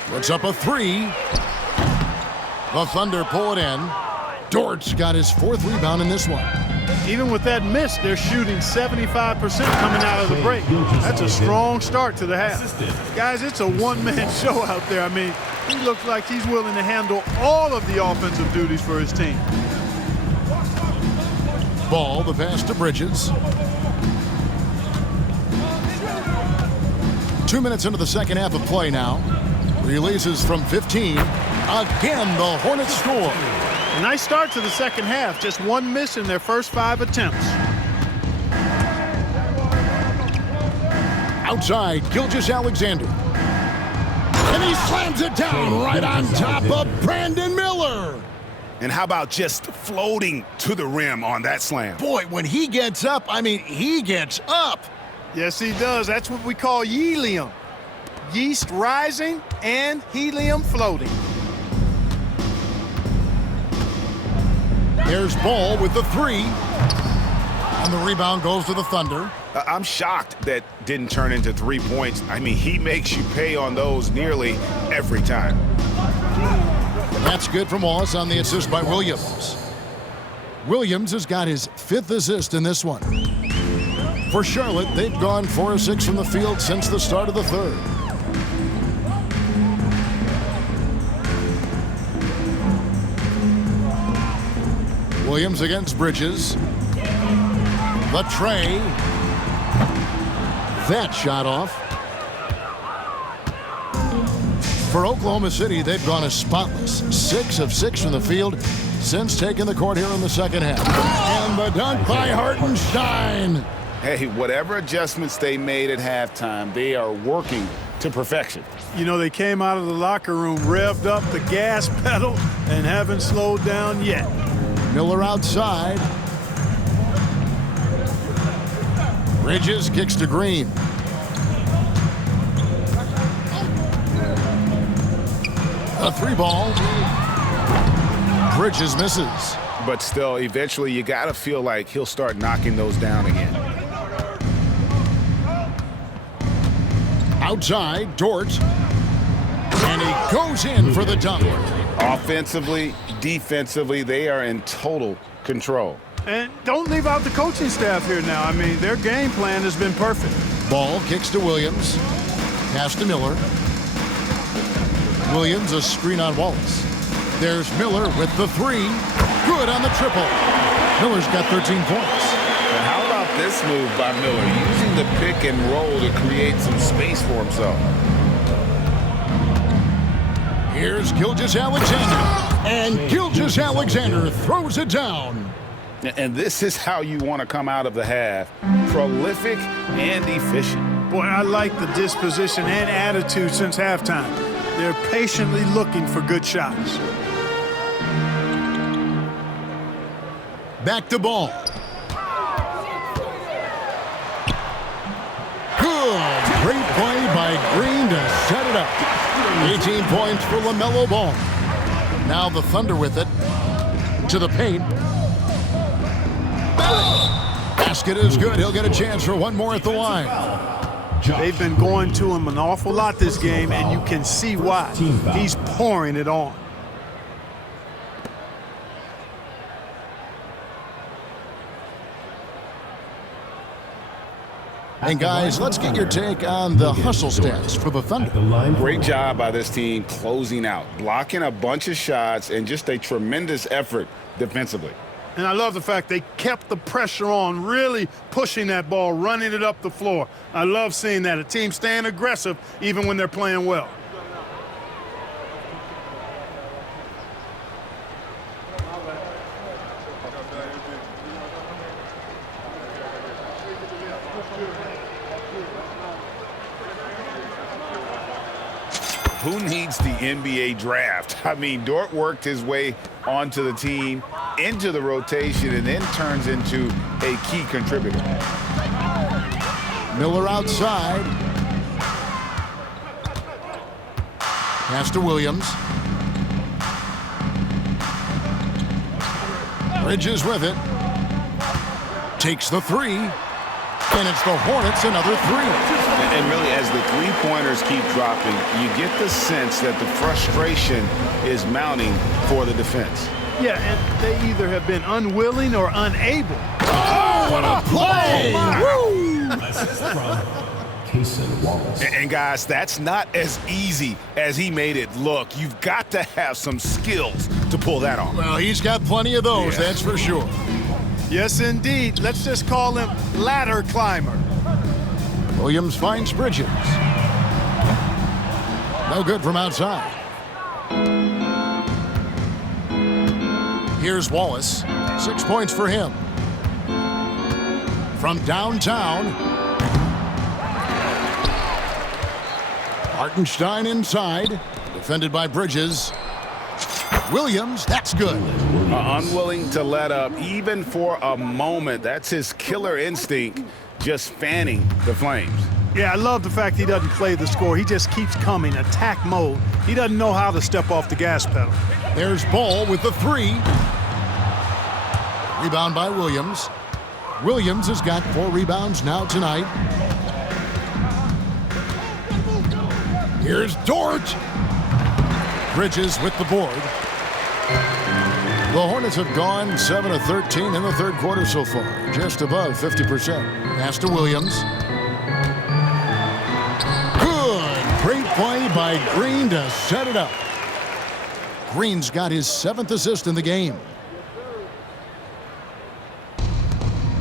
Puts up a 3. The Thunder pull it in. Dort's got his 4th rebound in this one. Even with that miss, they're shooting 75% coming out of the break. That's a strong start to the half. Guys, it's a one-man show out there. I mean, he looks like he's willing to handle all of the offensive duties for his team. Ball, the pass to Bridges. 2 minutes into the second half of play now. Releases from 15. Again, the Hornets score. A nice start to the second half. Just one miss in their first 5 attempts. Outside, Gilgeous-Alexander. And he slams it down right on top of Brandon Miller. And how about just floating to the rim on that slam? Boy, when he gets up, I mean, he gets up. Yes, he does. That's what we call helium. Yeast rising and helium floating. There's Ball with the 3. And the rebound goes to the Thunder. I'm shocked that didn't turn into 3 points. I mean, he makes you pay on those nearly every time. That's good from Wallace on the assist by Williams. Williams has got his 5th assist in this one. For Charlotte, they've gone 4 of 6 from the field since the start of the third. Williams against Bridges. The tray. That shot off. For Oklahoma City, they've gone as spotless. 6 of 6 from the field. since taking the court here in the second half. And the dunk by Hartenstein. Hey, whatever adjustments they made at halftime, they are working to perfection. You know, they came out of the locker room, revved up the gas pedal, and haven't slowed down yet. Miller outside. Bridges kicks to Green. A three ball. Bridges misses. But still, eventually, you got to feel like he'll start knocking those down again. Outside, Dort. And he goes in for the dunk. Offensively, defensively, they are in total control. And don't leave out the coaching staff here now. I mean, their game plan has been perfect. Ball kicks to Williams. Pass to Miller. Williams, a screen on Wallace. There's Miller with the three. Good on the triple. Miller's got 13 points. And how about this move by Miller, using the pick and roll to create some space for himself? Here's Gilgeous-Alexander. And Gilgeous-Alexander throws it down. And this is how you want to come out of the half. Prolific and efficient. Boy, I like the disposition and attitude since halftime. They're patiently looking for good shots. Back to Ball. Good. Great play by Green to set it up. 18 points for LaMelo Ball. Now the Thunder with it. To the paint. Basket is good. He'll get a chance for one more at the line. They've been going to him an awful lot this game, and you can see why. He's pouring it on. And guys, let's get your take on the hustle stats for the Thunder. Great job by this team closing out, blocking a bunch of shots, and just a tremendous effort defensively. And I love the fact they kept the pressure on, really pushing that ball, running it up the floor. I love seeing that. A team staying aggressive even when they're playing well. Who needs the NBA draft? I mean, Dort worked his way onto the team, into the rotation, and then turns into a key contributor. Miller outside. Pass to Williams. Bridges with it. Takes the three. And it's the Hornets another three. And really, as the three-pointers keep dropping, you get the sense that the frustration is mounting for the defense. Yeah, and they either have been unwilling or unable. Oh, what a play! And guys, that's not as easy as he made it look. You've got to have some skills to pull that off. Well, he's got plenty of those, that's for sure. Yes, indeed. Let's just call him ladder climber. Williams finds Bridges. No good from outside. Here's Wallace. 6 points for him. From downtown. Hartenstein inside. Defended by Bridges. Williams, that's good. Unwilling to let up even for a moment. That's his killer instinct, just fanning the flames. Yeah, I love the fact he doesn't play the score. He just keeps coming, attack mode. He doesn't know how to step off the gas pedal. There's Ball with the three. Rebound by Williams. Williams has got 4 rebounds now tonight. Here's Dort. Bridges with the board. The Hornets have gone 7 of 13 in the third quarter so far, just above 50%. Pass to Williams. Good. Great play by Green to set it up. Green's got his 7th assist in the game.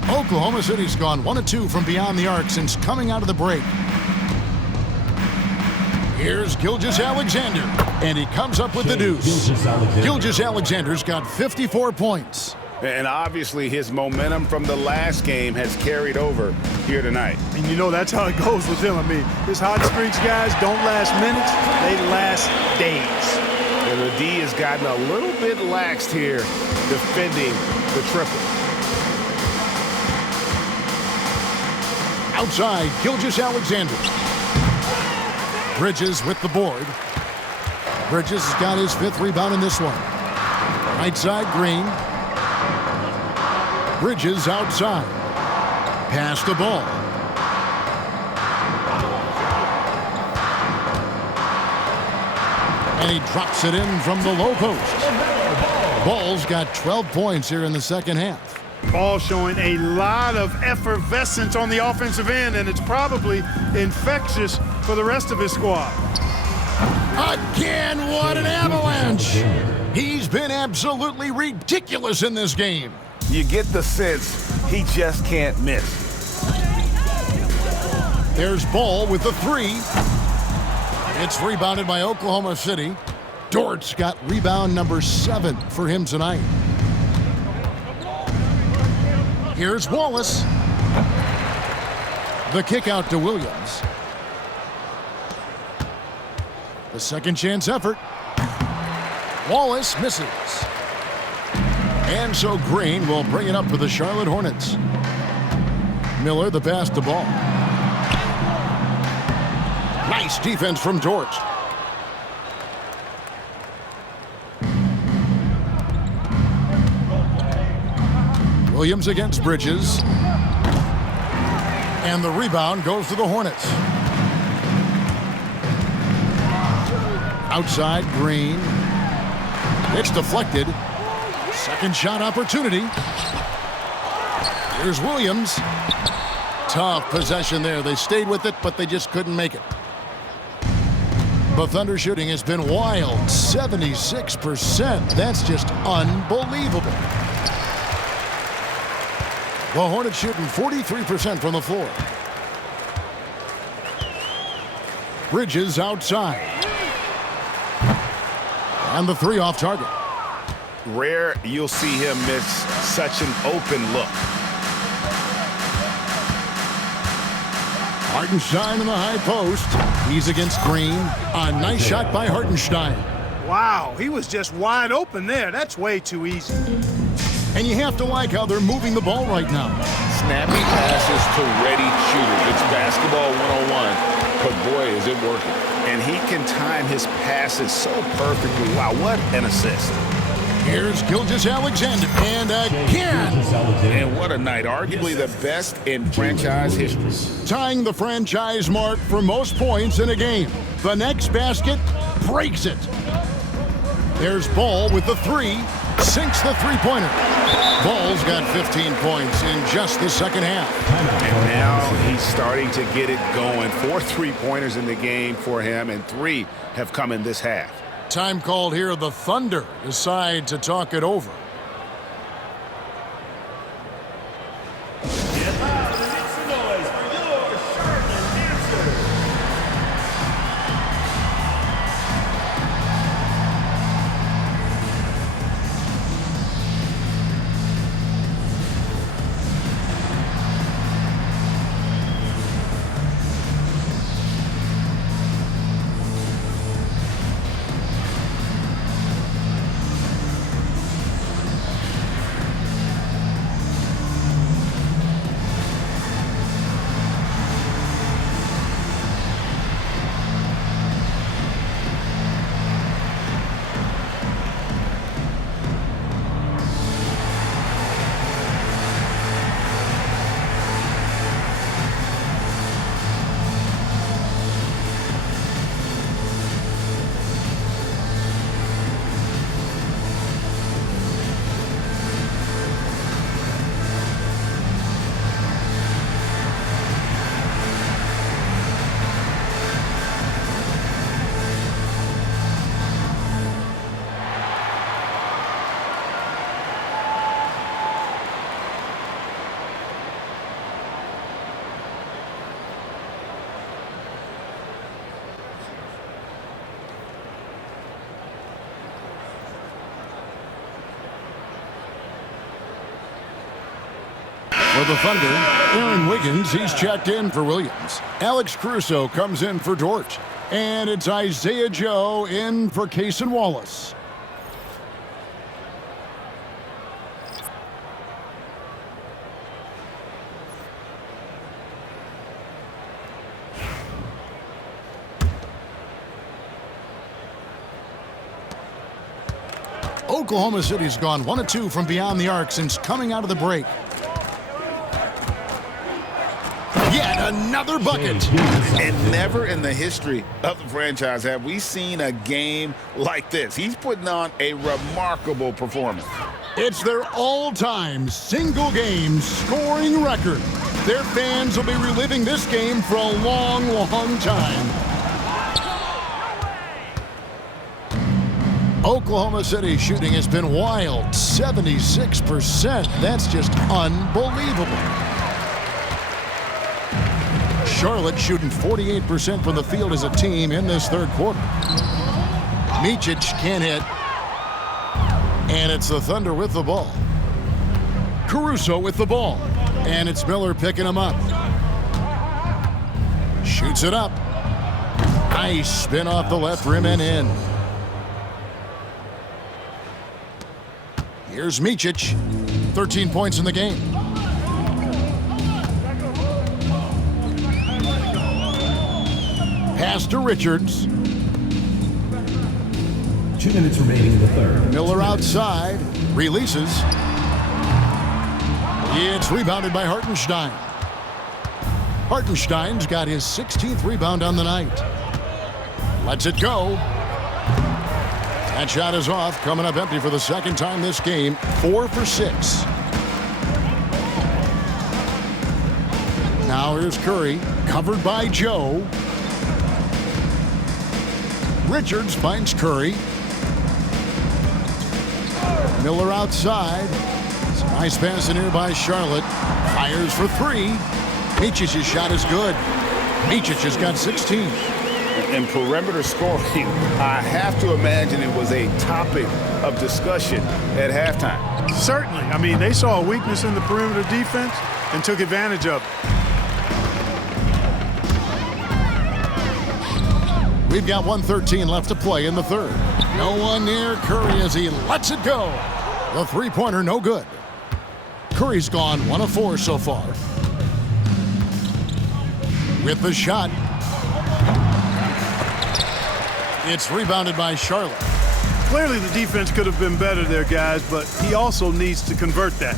Oklahoma City's gone 1 of 2 from beyond the arc since coming out of the break. Here's Gilgeous-Alexander, and he comes up with the deuce. Gilgeous-Alexander's got 54 points. And obviously his momentum from the last game has carried over here tonight. And you know that's how it goes with him. I mean, his hot streaks, guys, don't last minutes. They last days. And the D has gotten a little bit laxed here defending the triple. Outside, Gilgeous-Alexander. Bridges with the board. Bridges has got his 5th rebound in this one. Right side, Green. Bridges outside. Pass the ball. And he drops it in from the low post. Ball's got 12 points here in the second half. Ball showing a lot of effervescence on the offensive end, and it's probably infectious for the rest of his squad. Again, what an avalanche! He's been absolutely ridiculous in this game. You get the sense he just can't miss. There's Ball with the 3. It's rebounded by Oklahoma City. Dort's got rebound number 7 for him tonight. Here's Wallace. The kick out to Williams. The second chance effort. Wallace misses. And so Green will bring it up for the Charlotte Hornets. Miller the pass to Ball. Nice defense from Dort. Williams against Bridges. And the rebound goes to the Hornets. Outside, Green. It's deflected. Second shot opportunity. Here's Williams. Tough possession there. They stayed with it, but they just couldn't make it. The Thunder shooting has been wild. 76%. That's just unbelievable. The Hornets shooting 43% from the floor. Bridges outside. And the 3 off target. Rare you'll see him miss such an open look. Hartenstein in the high post. He's against Green. A nice shot by Hartenstein. Wow, he was just wide open there. That's way too easy. And you have to like how they're moving the ball right now. Snappy passes to ready shooters. It's basketball 101, but boy, is it working. And he can time his passes so perfectly. Wow, what an assist. Here's Gilgeous-Alexander, and again! And what a night. Arguably the best in franchise history. Tying the franchise mark for most points in a game. The next basket breaks it. There's Ball with the 3. Sinks the three-pointer. Ball's got 15 points in just the second half. And now he's starting to get it going. 4 3-pointers in the game for him, and 3 have come in this half. Time called here. The Thunder decide to talk it over. Get loud and make some noise for your Charlotte answer. For the Thunder, Aaron Wiggins, he's checked in for Williams. Alex Caruso comes in for Dort. And it's Isaiah Joe in for Cason Wallace. Oklahoma City's gone 1 of 2 from beyond the arc since coming out of the break. Yet another bucket. And never in the history of the franchise have we seen a game like this. He's putting on a remarkable performance. It's their all-time single-game scoring record. Their fans will be reliving this game for a long, long time. Oklahoma City shooting has been wild, 76%. That's just unbelievable. Charlotte shooting 48% from the field as a team in this third quarter. Micic can't hit. And it's the Thunder with the ball. Caruso with the ball. And it's Miller picking him up. Shoots it up. Nice spin off the left rim and in. Here's Micic. 13 points in the game. Pass to Richards. 2 minutes remaining in the third. Miller outside. Releases. It's rebounded by Hartenstein. Hartenstein's got his 16th rebound on the night. Lets it go. That shot is off. Coming up empty for the second time this game. 4 for 6. Now here's Curry. Covered by Joe. Richards finds Curry. Miller outside. It's a nice pass in here by Charlotte. Fires for 3. Micic's shot is good. Micic has got 16. In perimeter scoring, I have to imagine it was a topic of discussion at halftime. Certainly. I mean, they saw a weakness in the perimeter defense and took advantage of it. We've got 1:13 left to play in the third. No one near Curry as he lets it go. The three-pointer no good. Curry's gone 1 of 4 so far. With the shot. It's rebounded by Charlotte. Clearly the defense could have been better there, guys, but he also needs to convert that.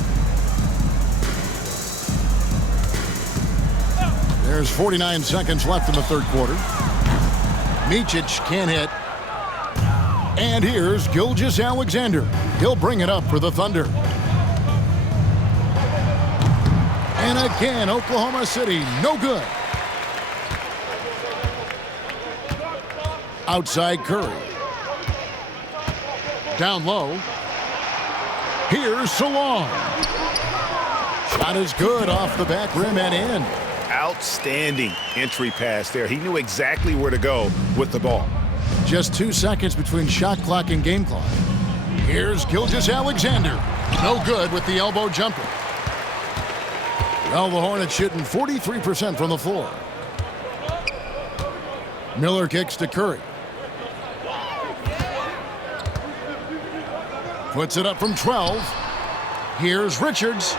There's 49 seconds left in the third quarter. Micic can't hit. And here's Gilgeous-Alexander. He'll bring it up for the Thunder. And again, Oklahoma City, no good. Outside Curry. Down low. Here's Salon. Shot is good off the back rim and in. Outstanding entry pass there. He knew exactly where to go with the ball. Just 2 seconds between shot clock and game clock. Here's Gilgeous-Alexander. No good with the elbow jumper. Well, the Hornets shooting 43% from the floor. Miller kicks to Curry. Puts it up from 12. Here's Richards.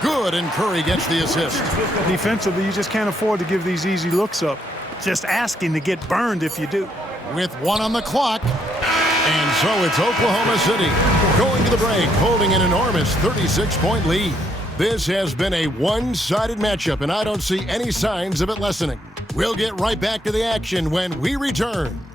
Good, and Curry gets the assist. Defensively, you just can't afford to give these easy looks up. Just asking to get burned if you do. With 1 on the clock. And so it's Oklahoma City going to the break, holding an enormous 36-point lead. This has been a one-sided matchup, and I don't see any signs of it lessening. We'll get right back to the action when we return.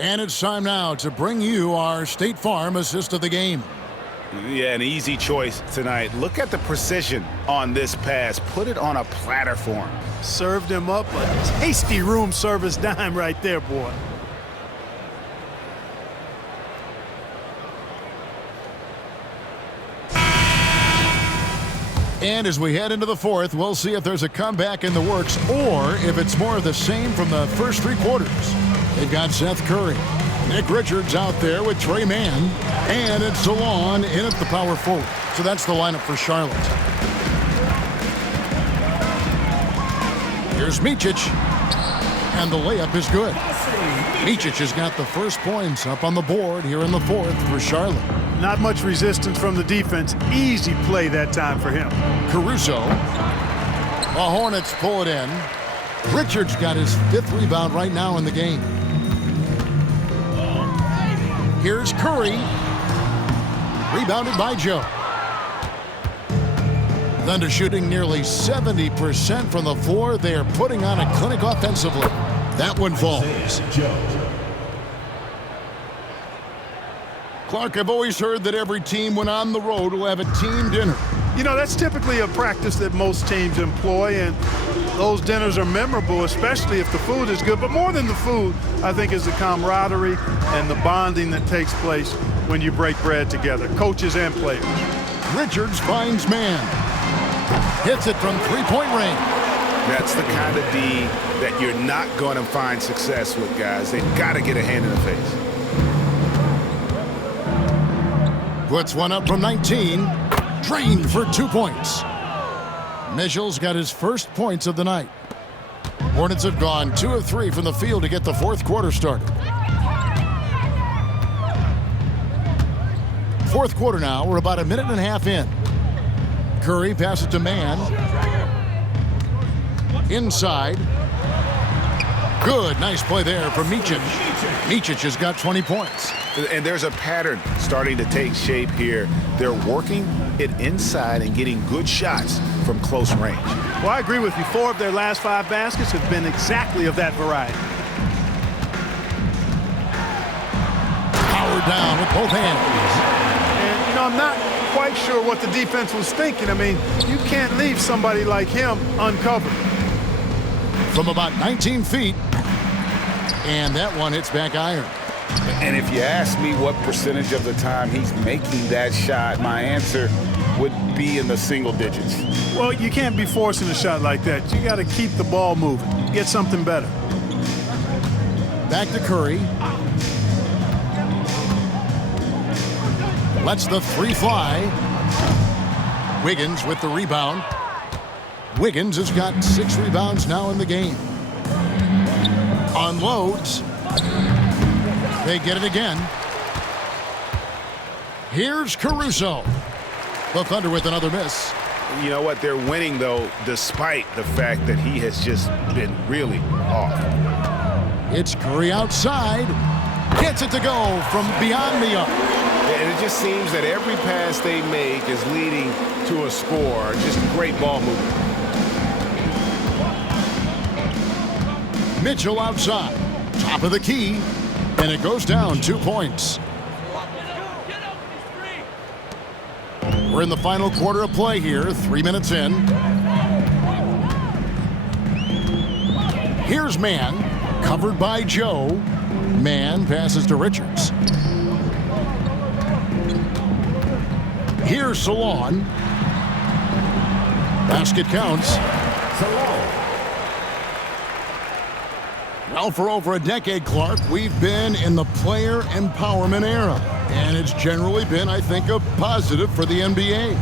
And it's time now to bring you our State Farm assist of the game. Yeah, an easy choice tonight. Look at the precision on this pass. Put it on a platter for him. Served him up a tasty room service dime right there, boy. And as we head into the fourth, we'll see if there's a comeback in the works or if it's more of the same from the first three quarters. They've got Seth Curry. Nick Richards out there with Trey Mann. And it's Salon in at the power forward. So that's the lineup for Charlotte. Here's Micic. And the layup is good. Micic has got the first points up on the board here in the fourth for Charlotte. Not much resistance from the defense. Easy play that time for him. Caruso. The Hornets pull it in. Richards got his fifth rebound right now in the game. Here's Curry. Rebounded by Joe. Thunder shooting nearly 70% from the floor. They are putting on a clinic offensively. That one falls. Clark, I've always heard that every team when on the road will have a team dinner. You know, that's typically a practice that most teams employ, and those dinners are memorable, especially if the food is good. But more than the food, I think, is the camaraderie and the bonding that takes place when you break bread together, coaches and players. Richards finds man. Hits it from three-point range. That's the kind of D that you're not going to find success with, guys. They've got to get a hand in the face. Puts one up from 19. Drained for 2 points. Mitchell's got his first points of the night. Hornets have gone 2 of 3 from the field to get the fourth quarter started. Fourth quarter now. We're about a minute and a half in. Curry passes to man. Inside. Good. Nice play there from Micic. Micic has got 20 points. And there's a pattern starting to take shape here. They're working it inside and getting good shots from close range. Well, I agree with you. 4 of their last 5 baskets have been exactly of that variety. Powered down with both hands. And, you know, I'm not quite sure what the defense was thinking. I mean, you can't leave somebody like him uncovered. From about 19 feet. And that one hits back iron. And if you ask me what percentage of the time he's making that shot, my answer would be in the single digits. Well, you can't be forcing a shot like that. You got to keep the ball moving. Get something better. Back to Curry. Lets the three fly. Wiggins with the rebound. Wiggins has got 6 rebounds now in the game. Unloads. They get it again. Here's Caruso. The Thunder with another miss. You know what? They're winning, though, despite the fact that he has just been really off. It's Curry outside. Gets it to go from beyond the arc. And it just seems that every pass they make is leading to a score. Just great ball movement. Mitchell outside. Top of the key. And it goes down 2 points. We're in the final quarter of play here. 3 minutes in. Here's Mann. Covered by Joe. Mann passes to Richards. Here's Salon. Basket counts. Well, for over a decade, Clark, we've been in the player empowerment era. And it's generally been, I think, a positive for the NBA.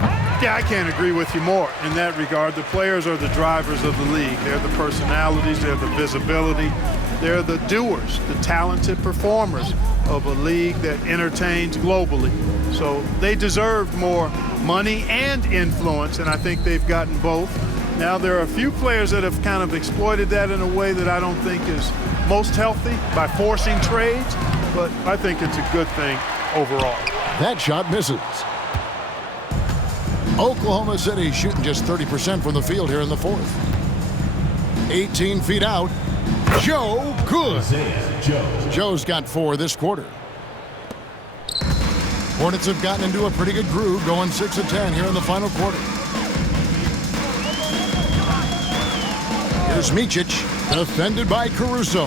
Yeah, I can't agree with you more in that regard. The players are the drivers of the league. They're the personalities. They're the visibility. They're the doers, the talented performers of a league that entertains globally. So they deserve more money and influence, and I think they've gotten both. Now, there are a few players that have kind of exploited that in a way that I don't think is most healthy by forcing trades, but I think it's a good thing overall. That shot misses. Oklahoma City shooting just 30% from the field here in the fourth. 18 feet out. Joe, good. Joe's got 4 this quarter. Hornets have gotten into a pretty good groove, going 6 of 10 here in the final quarter. Here's Micic, defended by Caruso.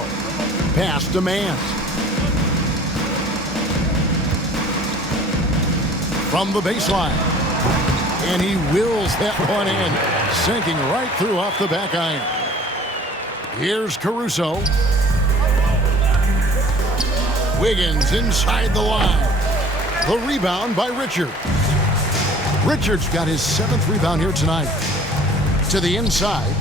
Pass to Mann. From the baseline. And he wills that one in, sinking right through off the back iron. Here's Caruso. Wiggins inside the line. The rebound by Richards. Richards got his 7th rebound here tonight. To the inside.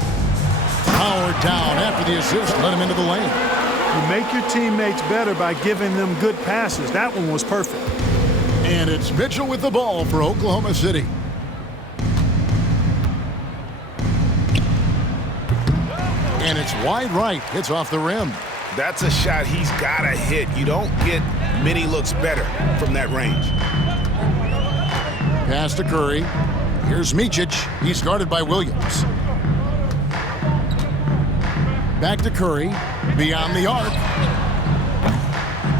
Powered down after the assist. Let him into the lane. You make your teammates better by giving them good passes. That one was perfect. And it's Mitchell with the ball for Oklahoma City. And it's wide right. It's off the rim. That's a shot he's got to hit. You don't get many looks better from that range. Pass to Curry. Here's Micic. He's guarded by Williams. Back to Curry. Beyond the arc.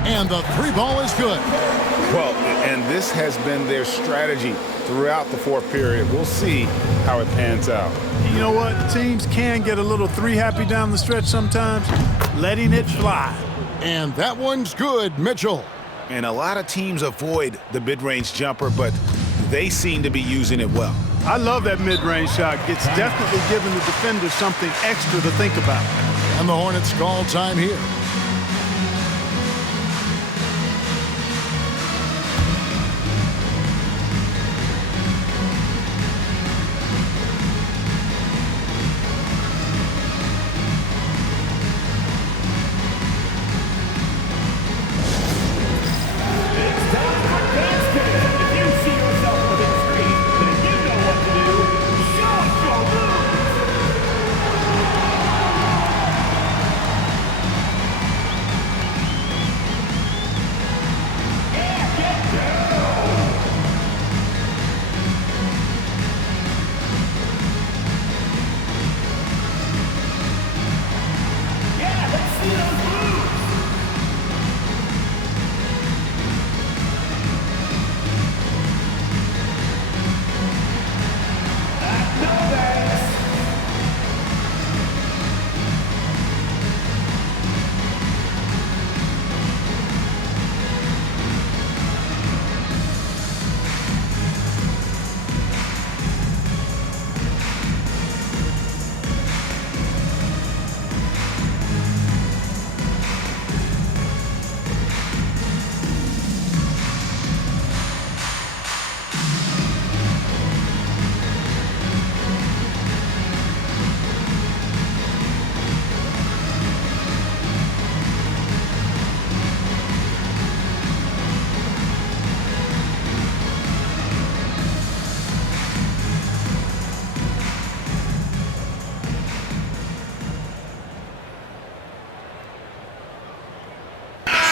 And the 3 ball is good. Well, and this has been their strategy throughout the 4th period. We'll see how it pans out. You know what? Teams can get a little 3 happy down the stretch sometimes. Letting it fly. And that one's good, Mitchell. And a lot of teams avoid the mid-range jumper, but they seem to be using it well. I love that mid-range shot. It's definitely giving the defender something extra to think about. And the Hornets call time here.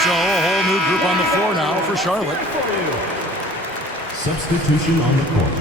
So a whole new group on the floor now for Charlotte. Substitution on the court.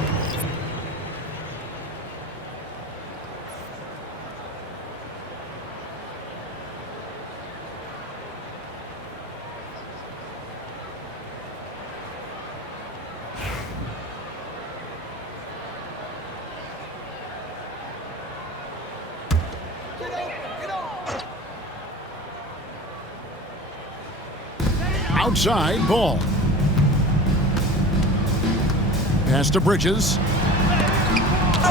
Outside ball. Pass to Bridges.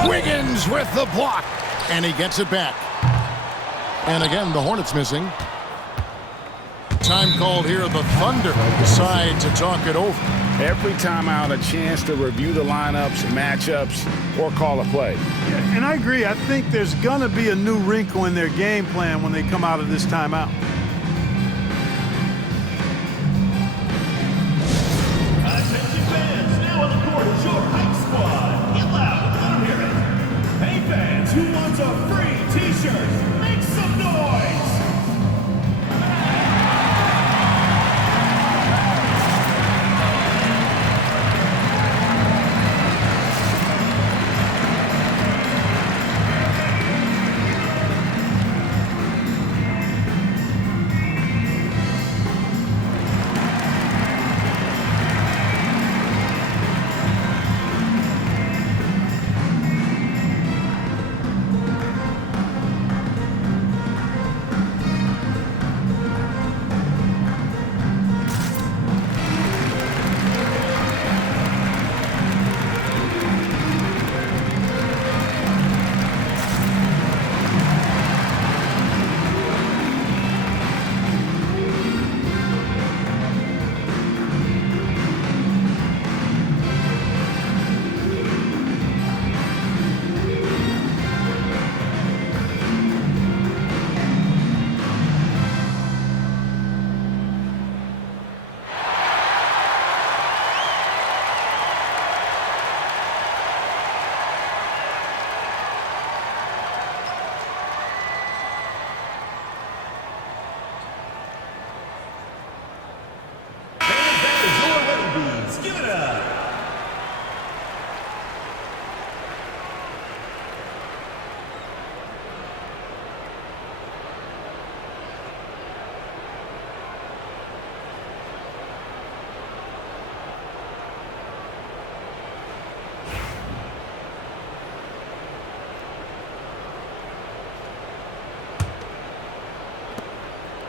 Wiggins with the block. And he gets it back. And again, the Hornets missing. Time called here. The Thunder decide to talk it over. Every timeout, a chance to review the lineups, matchups, or call a play. Yeah, and I agree. I think there's going to be a new wrinkle in their game plan when they come out of this timeout. Who wants a free t-shirt? Make some noise!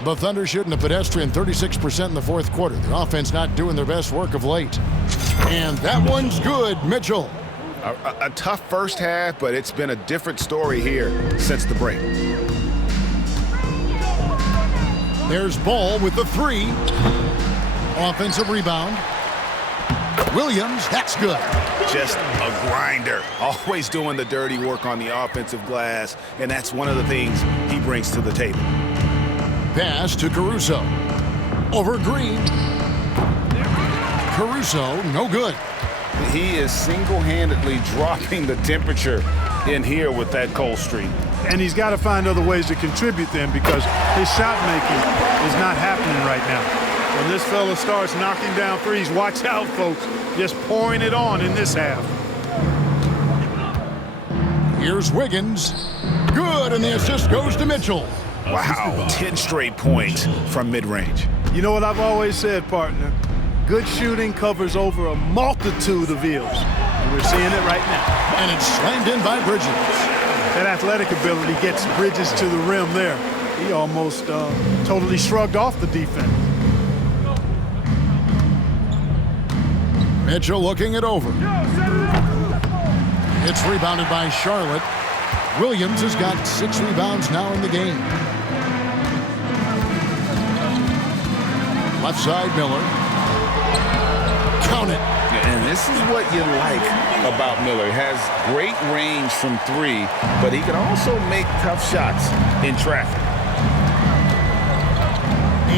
The Thunder shooting a pedestrian 36% in the fourth quarter. The offense not doing their best work of late. And that one's good, Mitchell. A tough first half, but it's been a different story here since the break. There's Ball with the three. Offensive rebound. Williams, that's good. Just a grinder, always doing the dirty work on the offensive glass, and that's one of the things he brings to the table. Pass to Caruso. Over Green. Caruso, no good. He is single-handedly dropping the temperature in here with that cold streak. And he's got to find other ways to contribute then, because his shot making is not happening right now. When this fella starts knocking down threes, watch out, folks. Just pouring it on in this half. Here's Wiggins. Good, and the assist goes to Mitchell. Wow, 10 straight points from mid-range. You know what I've always said, partner? Good shooting covers over a multitude of ills. And we're seeing it right now. And it's slammed in by Bridges. That athletic ability gets Bridges to the rim there. He almost totally shrugged off the defense. Mitchell looking it over. It's rebounded by Charlotte. Williams has got 6 rebounds now in the game. Left side, Miller. Count it. And this is what you like about Miller. He has great range from 3, but he can also make tough shots in traffic.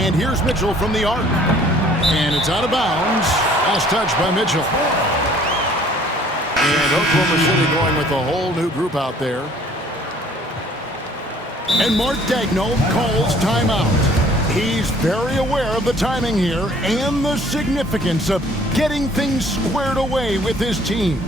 And here's Mitchell from the arc. And it's out of bounds. Last touch by Mitchell. And Oklahoma City going with a whole new group out there. And Mark Daigneault calls timeout. He's very aware of the timing here and the significance of getting things squared away with his team.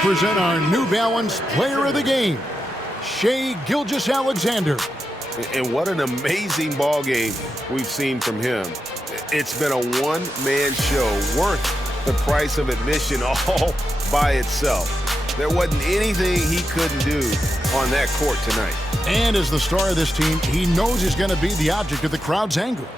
Present our New Balance Player of the Game, Shai Gilgeous-Alexander. And what an amazing ball game we've seen from him. It's been a one-man show worth the price of admission all by itself. There wasn't anything he couldn't do on that court tonight. And as the star of this team, he knows he's going to be the object of the crowd's anger.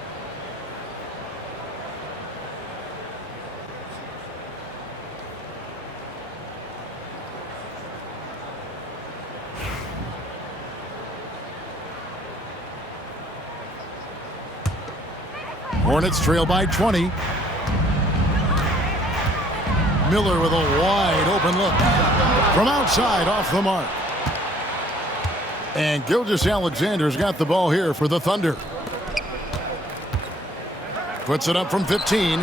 Hornets trail by 20. Miller with a wide open look. From outside, off the mark. And Gilgeous-Alexander's got the ball here for the Thunder. Puts it up from 15.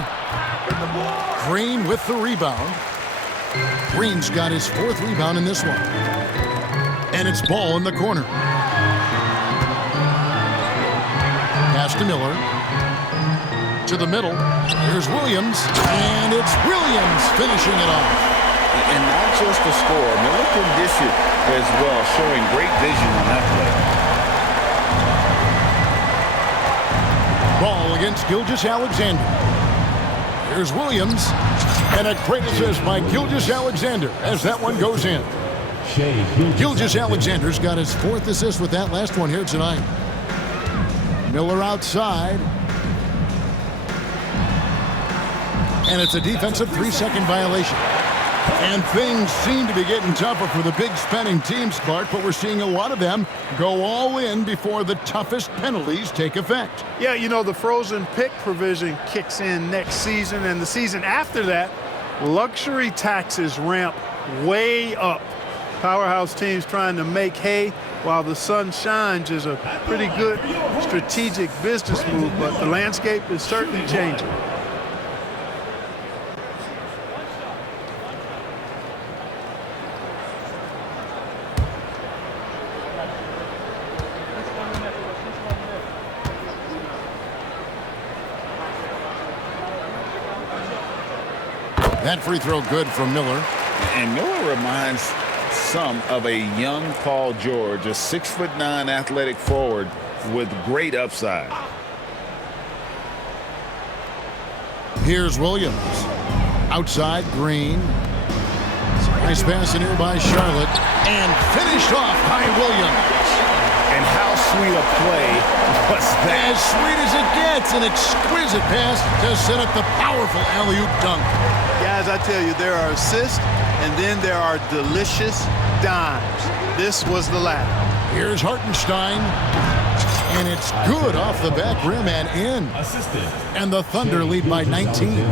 Green with the rebound. Green's got his 4th rebound in this one. And it's Ball in the corner. Pass to Miller. To the middle. Here's Williams. And it's Williams finishing it off. And not just the score. Miller can dish it as well, showing great vision on that play. Ball against Gilgeous-Alexander. Here's Williams. And a great assist by Gilgeous-Alexander as that one goes in. Gilgeous-Alexander's got his 4th assist with that last one here tonight. Miller outside. And it's a defensive 3-second violation. And things seem to be getting tougher for the big spending teams, Clark, but we're seeing a lot of them go all in before the toughest penalties take effect. Yeah, you know, the frozen pick provision kicks in next season, and the season after that, luxury taxes ramp way up. Powerhouse teams trying to make hay while the sun shines is a pretty good strategic business move, but the landscape is certainly changing. That free throw good from Miller. And Miller reminds some of a young Paul George, a 6'9" athletic forward with great upside. Here's Williams. Outside, Green. Nice pass in here by Charlotte. And finished off by Williams. And how sweet a play was that? As sweet as it gets. An exquisite pass to set up the powerful alley-oop dunk. Guys, I tell you, there are assists, and then there are delicious dimes. This was the latter. Here's Hartenstein. And it's good off the back rim and in. And the Thunder lead by 19.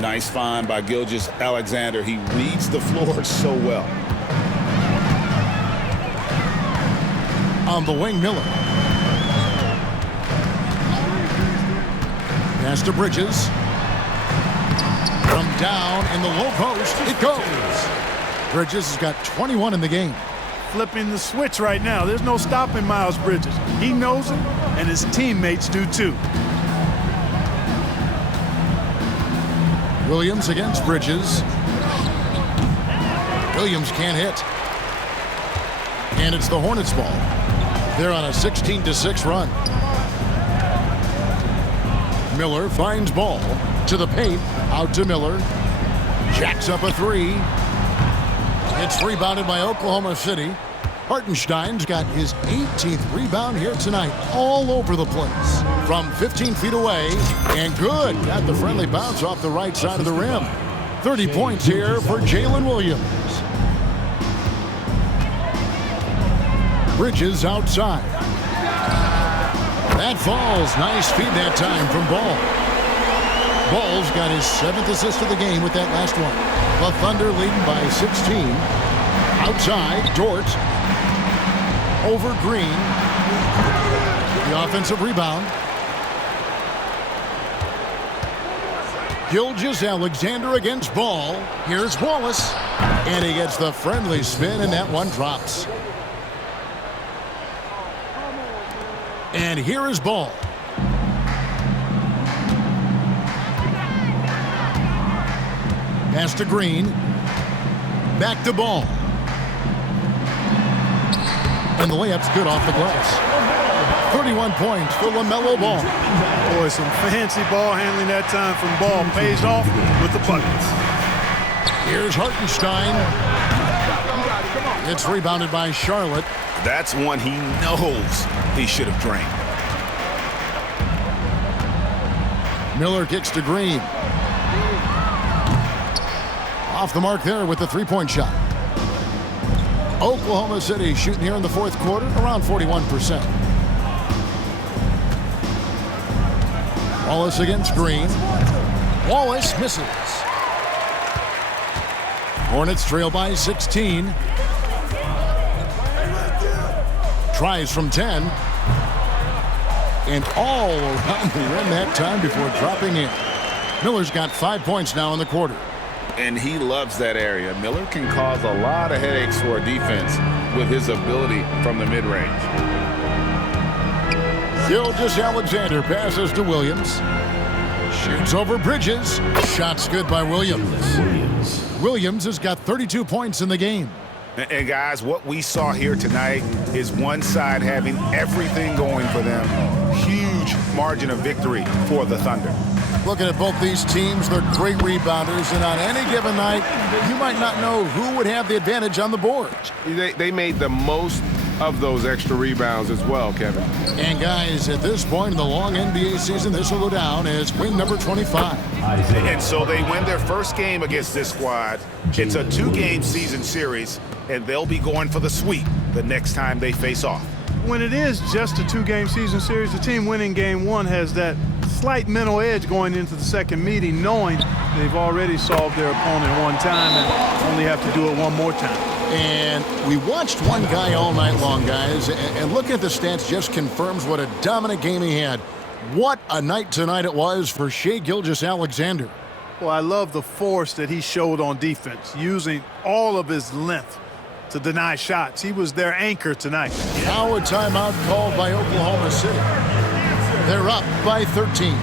Nice find by Gilgeous-Alexander. He reads the floor so well. On the wing, Miller. Pass to Bridges. From down in the low post, it goes. Bridges has got 21 in the game. Flipping the switch right now. There's no stopping Miles Bridges. He knows it, and his teammates do too. Williams against Bridges. Williams can't hit. And it's the Hornets ball. They're on a 16-6 run. Miller finds ball to the paint. Out to Miller. Jacks up a three. It's rebounded by Oklahoma City. Hartenstein's got his 18th rebound here tonight. All over the place. From 15 feet away. And good. Got the friendly bounce off the right side of the rim. 30 points here for Jalen Williams. Bridges outside. That falls. Nice feed that time from Ball. Ball's got his 7th assist of the game with that last one. The Thunder leading by 16. Outside, Dort. Over Green. The offensive rebound. Gilgeous-Alexander against Ball. Here's Wallace. And he gets the friendly spin, and that one drops. And here is Ball. Pass to Green. Back to Ball. And the layup's good off the glass. 31 points for LaMelo Ball. Boy, some fancy ball handling that time from Ball. Pays off with the buckets. Here's Hartenstein. It's rebounded by Charlotte. That's one he knows he should have drained. Miller kicks to Green. Off the mark there with the three-point shot. Oklahoma City shooting here in the fourth quarter around 41%. Wallace against Green. Wallace misses. Hornets trail by 16. Tries from 10. And all around the rim that time before dropping in. Miller's got 5 points now in the quarter. And he loves that area. Miller can cause a lot of headaches for a defense with his ability from the mid-range. Gilgeous-Alexander passes to Williams. Shoots over Bridges. Shot's good by Williams. Williams has got 32 points in the game. And guys, what we saw here tonight is one side having everything going for them. Huge margin of victory for the Thunder. Looking at both these teams, they're great rebounders, and on any given night, you might not know who would have the advantage on the boards. They made the most of those extra rebounds as well, Kevin. And guys, at this point in the long NBA season, this will go down as win number 25. And so they win their first game against this squad. It's a 2-game season series, and they'll be going for the sweep the next time they face off. When it is just a 2-game season series, the team winning game 1 has that slight mental edge going into the second meeting, knowing they've already solved their opponent one time and only have to do it one more time. And we watched one guy all night long, guys, and looking at the stats just confirms what a dominant game he had. What a night tonight it was for Shai Gilgeous-Alexander. Well, I love the force that he showed on defense, using all of his length to deny shots. He was their anchor tonight. Now a timeout called by Oklahoma City. They're up by 13.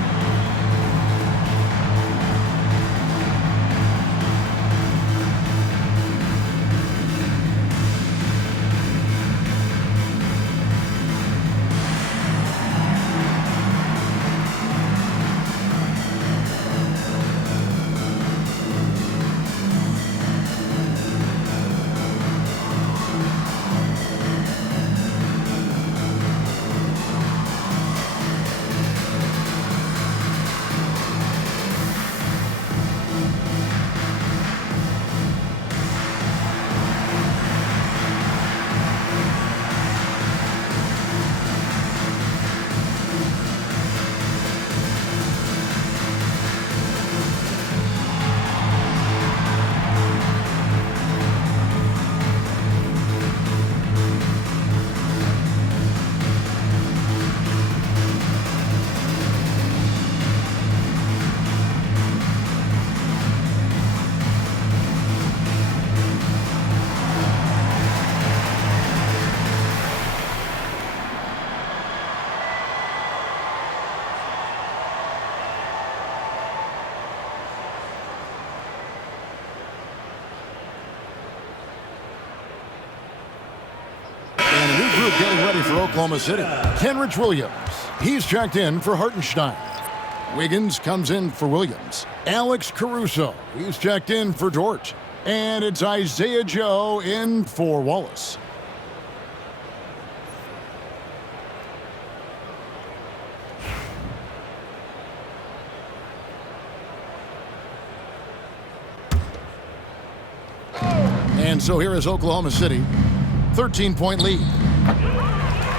Getting ready for Oklahoma City. Kenrich Williams. He's checked in for Hartenstein. Wiggins comes in for Williams. Alex Caruso. He's checked in for Dort. And it's Isaiah Joe in for Wallace. And so here is Oklahoma City. 13-point lead.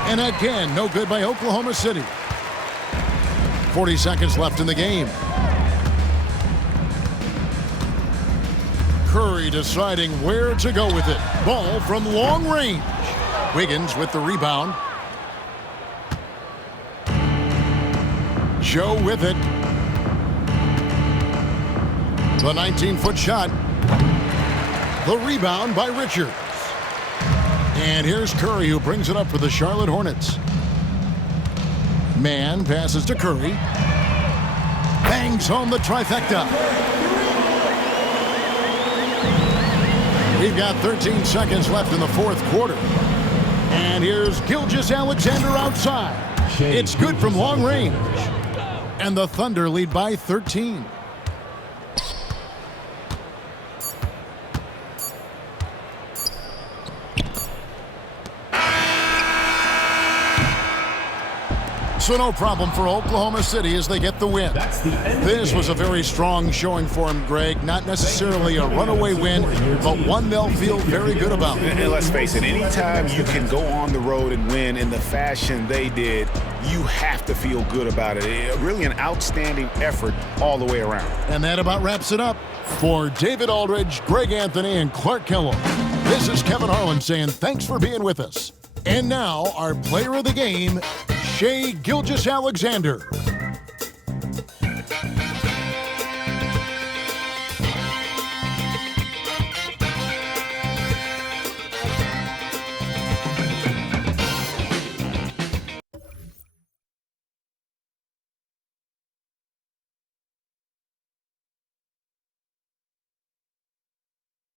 And again, no good by Oklahoma City. 40 seconds left in the game. Curry deciding where to go with it. Ball from long range. Wiggins with the rebound. Joe with it. The 19-foot shot. The rebound by Richards. And here's Curry, who brings it up for the Charlotte Hornets. Man passes to Curry. Bangs home the trifecta. We've got 13 seconds left in the fourth quarter. And here's Gilgeous-Alexander outside. It's good from long range. And the Thunder lead by 13. So no problem for Oklahoma City as they get the win. This was a very strong showing for them, Greg. Not necessarily a runaway win, but one they'll feel very good about. And let's face it, anytime you can go on the road and win in the fashion they did, you have to feel good about it. Really an outstanding effort all the way around. And that about wraps it up. For David Aldridge, Greg Anthony, and Clark Kellogg, this is Kevin Harlan saying thanks for being with us. And now, our player of the game, Shai Gilgeous-Alexander.